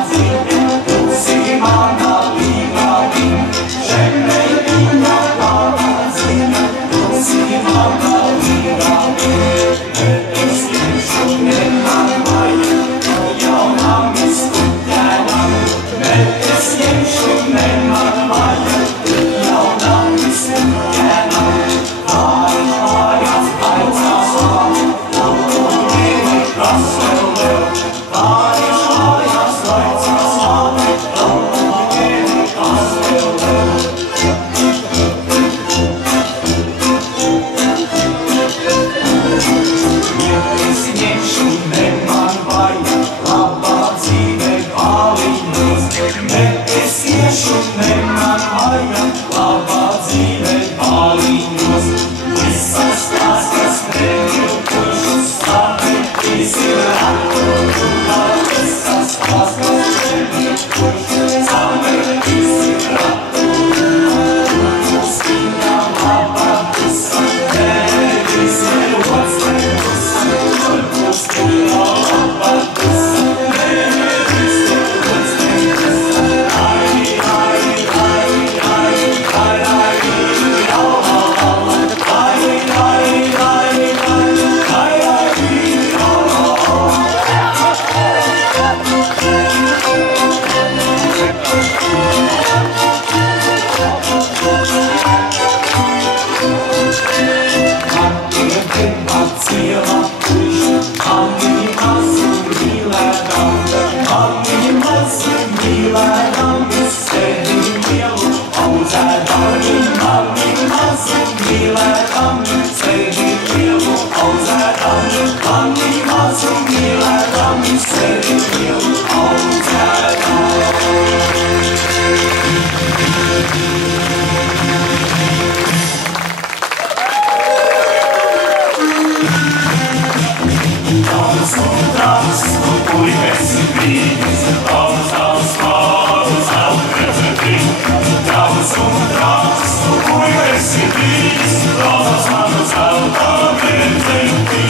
mazu mīlētam seviņiem audzētam. Daudz un dāvs, un puikas ir brīdis, daudz māzu zelta redzētī. Daudz un dāvs, un puikas ir brīdis, daudz manu zelta redzētī.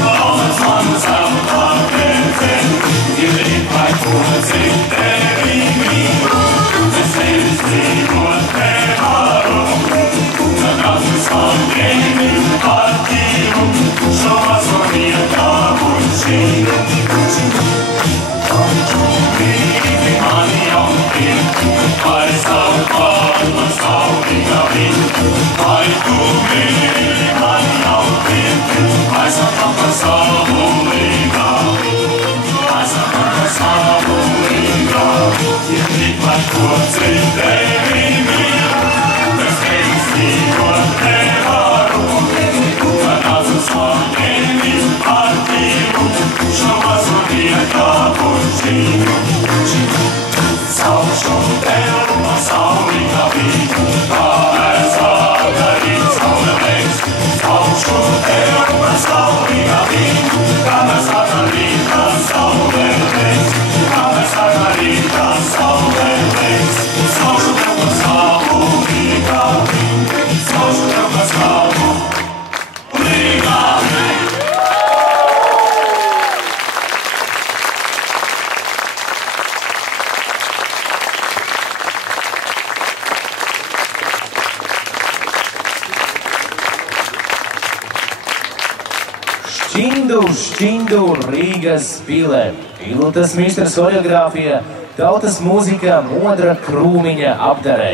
Daudz manu zelta redzētī. Ir rīpai pocīt tevi mīlu, es tevis dzīvot nevaru. Tad asus man ņēmi par tīru, šo mazo vietā pučīnu. Mīli mani jauki, vai savu pār man saulīgā vīnu. Vai tu mīli mani jauki, vai savu par saulīgā vīnu. Vai savu par saulīgā vīnu. Ir tikmēr pocīt tevi mīlu, es tevis dzīvot nevaru. Tad asus man ņēmi par tīru, šo mazo vietā pučīnu. Saušu tev no saulīgā vīnu, kā es atdarīt saule veids. Saušu tev no saulīgā vīnu, kā es atdarīt saule veids. Kā es atdarīt saule veids. Saušu tev no saulīgā vīnu, saušu tev no saulīgā vīnu. Šķindu Rīgas pilē, Ilūtas mīstras koreogrāfija, tautas mūzika Modra Krūmiņa apdarē.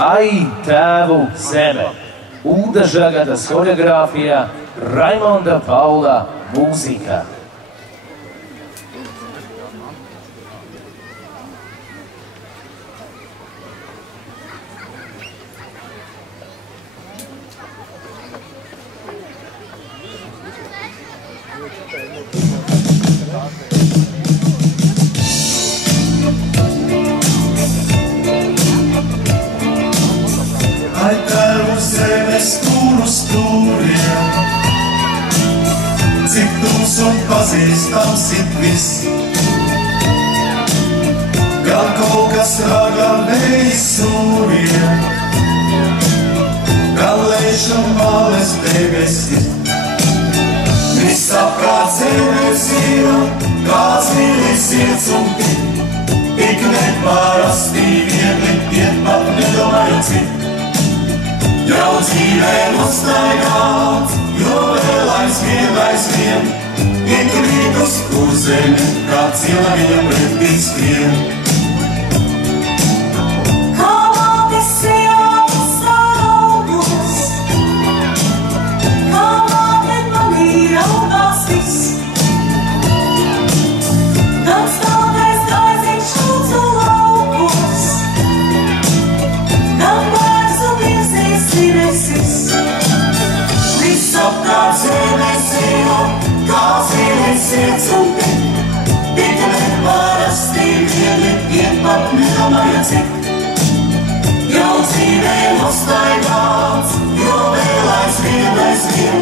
Ai, tēvu zeme! Ulda Žagatas koreogrāfijā, Raimonda Paula mūzika. zemes stūru stūriem. Cik tūs un pazīstams it viss, gan kaut kas ragam neizsūriem, gan lejšam males debesis. Viss apkārt zemes ir, kā zilis iets un tik nepārastī viegli iet pat nedomājot cik. Jau dzīvē nostaigāt, jo vēl aizvien, ik rītus uz zemi, kā cila viņa pretī skrien. Kā mātes sejās saraugus, kā māte manī raudās viss, gan stātais gaiziņš šūcu laukos, gan bērns un iesīs siresis. Viss apkārt zemes ir, kā zilis iets un tik nepārastī viegli iet pat nedomājot cik. Jau dzīvē nostaigāts, jo vēl aizvien,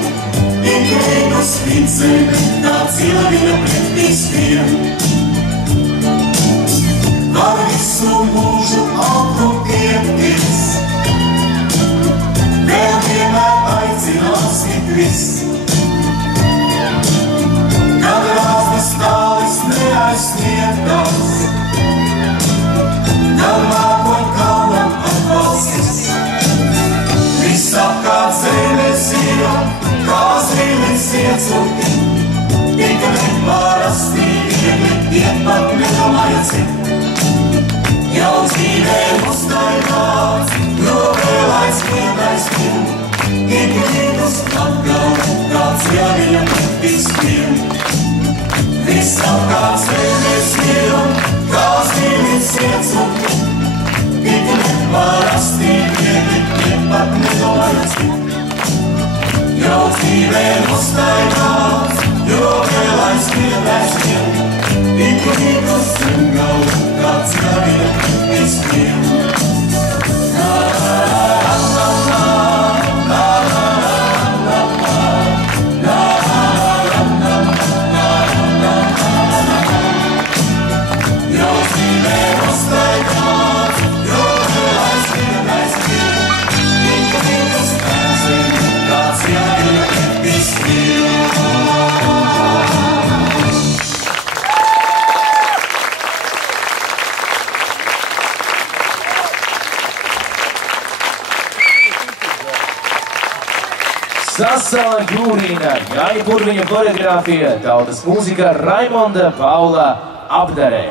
ik rītus spīd zemi, tā cila viņa pretī skrien. Var visu mūžu atrūpieties, vēl vienmēr aicinās it viss. Kad rāznas tālis neaizsniegtās, gan mākoņ kalnam atbalstis. Viss apkārt zemes ir, kā zilis iets un tik nepārastī viegli iet pat nedomājot cik. Jau dzīvē nostaigāts, jo vēl aizvien, ik rītus atgal, kā cila viņa pretī skrien. Viss apkārt zemes ir, kā zilis iets un tik nepārastī viegli iet pat nedomājot cik. Jau dzīvē nostaigāts, jo vēl aizvien, ik rītus atgal, kā cila viņa pretī skrien. Sasala Jūrīna, Jāņa Purviņa koreogrāfija, tautas mūzika Raimonda Paula Abdarē.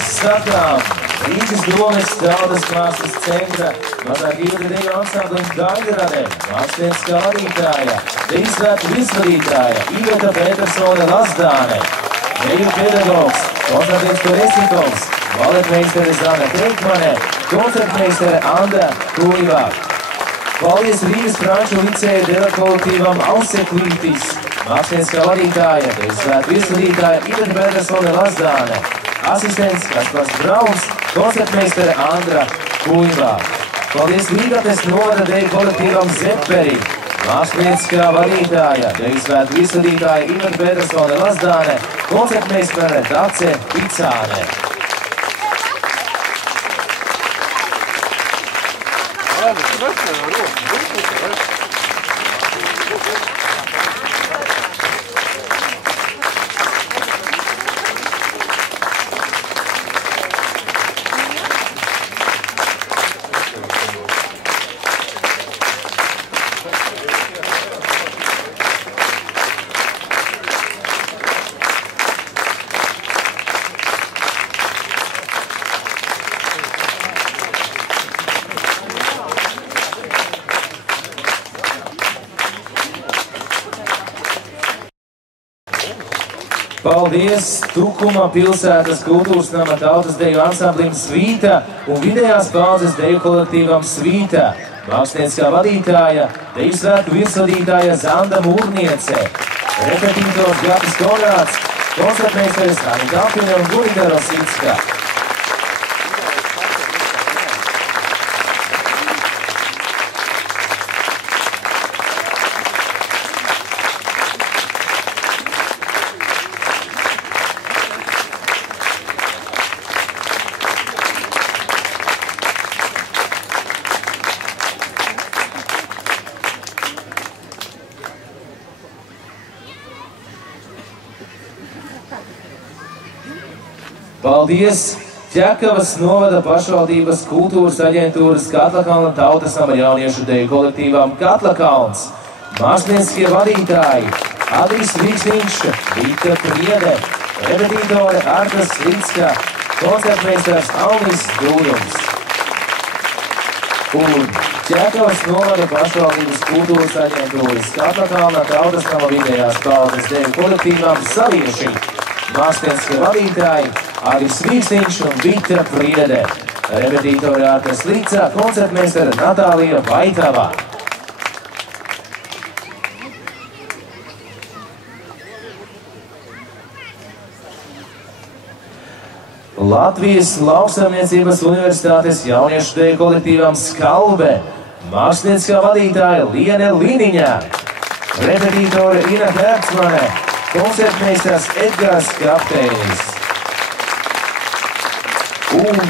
mēs sakām Rīgas domes tautas mākslas centra mazā ģilda deju ansamblim Daļradē, mākslinieckā vadītāja, deju svētku virsvadītāja Iveta Petersone Lazdāne, deju pedagogs Konstantins Kolesnikovs, baletmeistere Zana Teikmane, koncertmeistere Anda Kuivā. Paldies Rīgas Franču liceja dela kolektīvam Auseklītis, mākslinieckā vadītāja, deju svētku virsvadītāja Iveta Petersone Lazdāne, asistents Kaspars Brauns, koncertmeistere Andra Kuivā. Paldies Līgates novada deju kolektīvam Zeperi, mākslinieckā vadītāja, deju svētku virsvadītāja Iveta Petersone Lazdāne, koncertmeistere Dace Picāne. Paldies Tukuma pilsētas kultūras nama tautas deju ansamblim Svīta un vidējās paudzes deju kolektīvam Svīta, mākslinieckā vadītāja, deju svētku virsvadītāja Zanda Mūrniece, repetitors Gatis Konrāds, koncertmeisteris Anita Apine un Gurida Rosicka. Paldies Ķekavas novada pašvaldības kultūras aģentūras Katlakalna tautas nama jauniešu deju kolektīvam Katlakalns, mākslinieckie vadītāji Adrijs Rīksniņš, Vita Priede, repetitore Arta Slicka, koncertmeistars Alnis Dūdums. Un Ķekavas novada pašvaldības kultūras aģentūras Katlakalna tautas nama vidējās paudzes deju kolektīvam Savieši, mākslinieckie vadītāji Adrijs Rīksniņš un Vita Priede, repetitore Arta Slicka, koncertmeistere Natālija Vaitava. Latvijas Lauksaimniecības universitātes jauniešu deju kolektīvam Skalbe, mākslinieckā vadītāja Liene Liniņā, repetitore Ina Hercmane, koncertmeistars Edgars Kapteinis. Un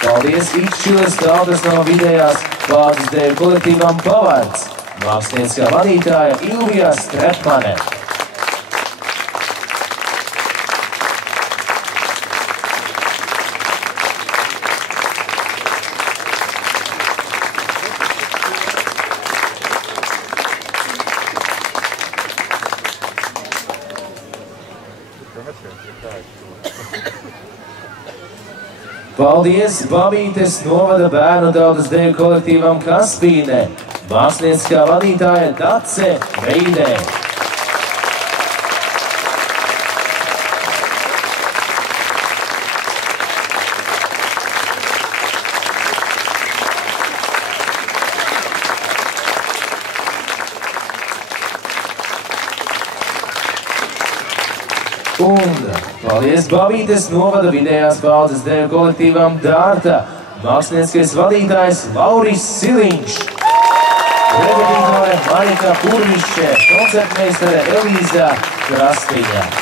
paldies Ikšķiles tautas nama vidējās paudzes deju kolektīvam Pavārds, mākslinieckā vadītāja Ilvija Strepmane. Paldies Babītes novada bērnu tautas deju kolektīvam Kaspīne, mākslinieckā vadītāja Dace Veidē. Un paldies Babītes novada vidējās paudzes deju kolektīvam Dārta, mākslinieckais vadītājs Lauris Siliņš, repetitore Marika Purvišķe, koncertmeistere Elīza Krastiņa.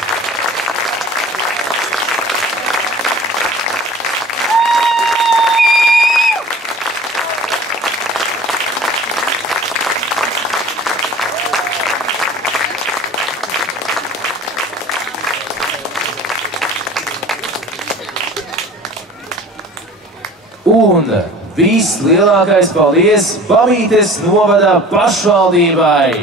Un vislielākais paldies Babītes novada pašvaldībai!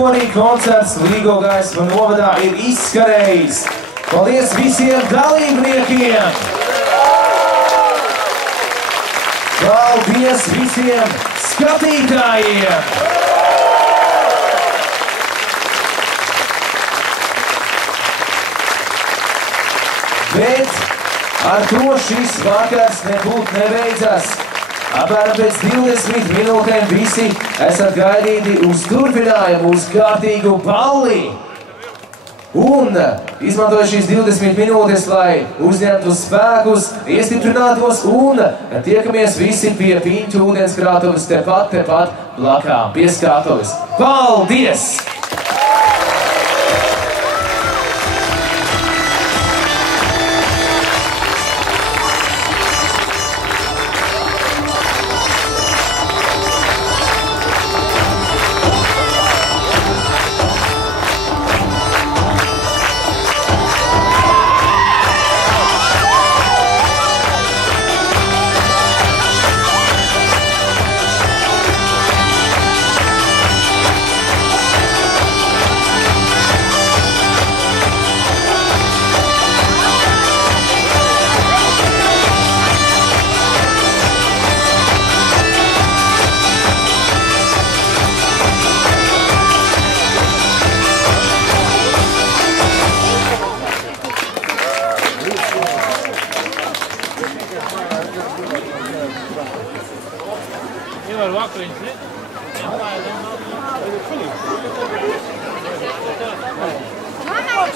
mākonī koncerts Līgo Gaisma novadā ir izskanējis. Paldies visiem dalībniekiem! Paldies visiem skatītājiem! Bet ar to šis vakars nebūtu nebeidzas. Apmēram pēc 20 minūtēm visi esat gaidīti uz turpinājumu, uz kārtīgu balli. Un izmantoju šīs 20 minūtes, lai uzņemtu spēkus, iestiprinātos un tiekamies visi pie Piņķu ūdenskrātuves tepat blakām pie skatuves. Paldies! Mama,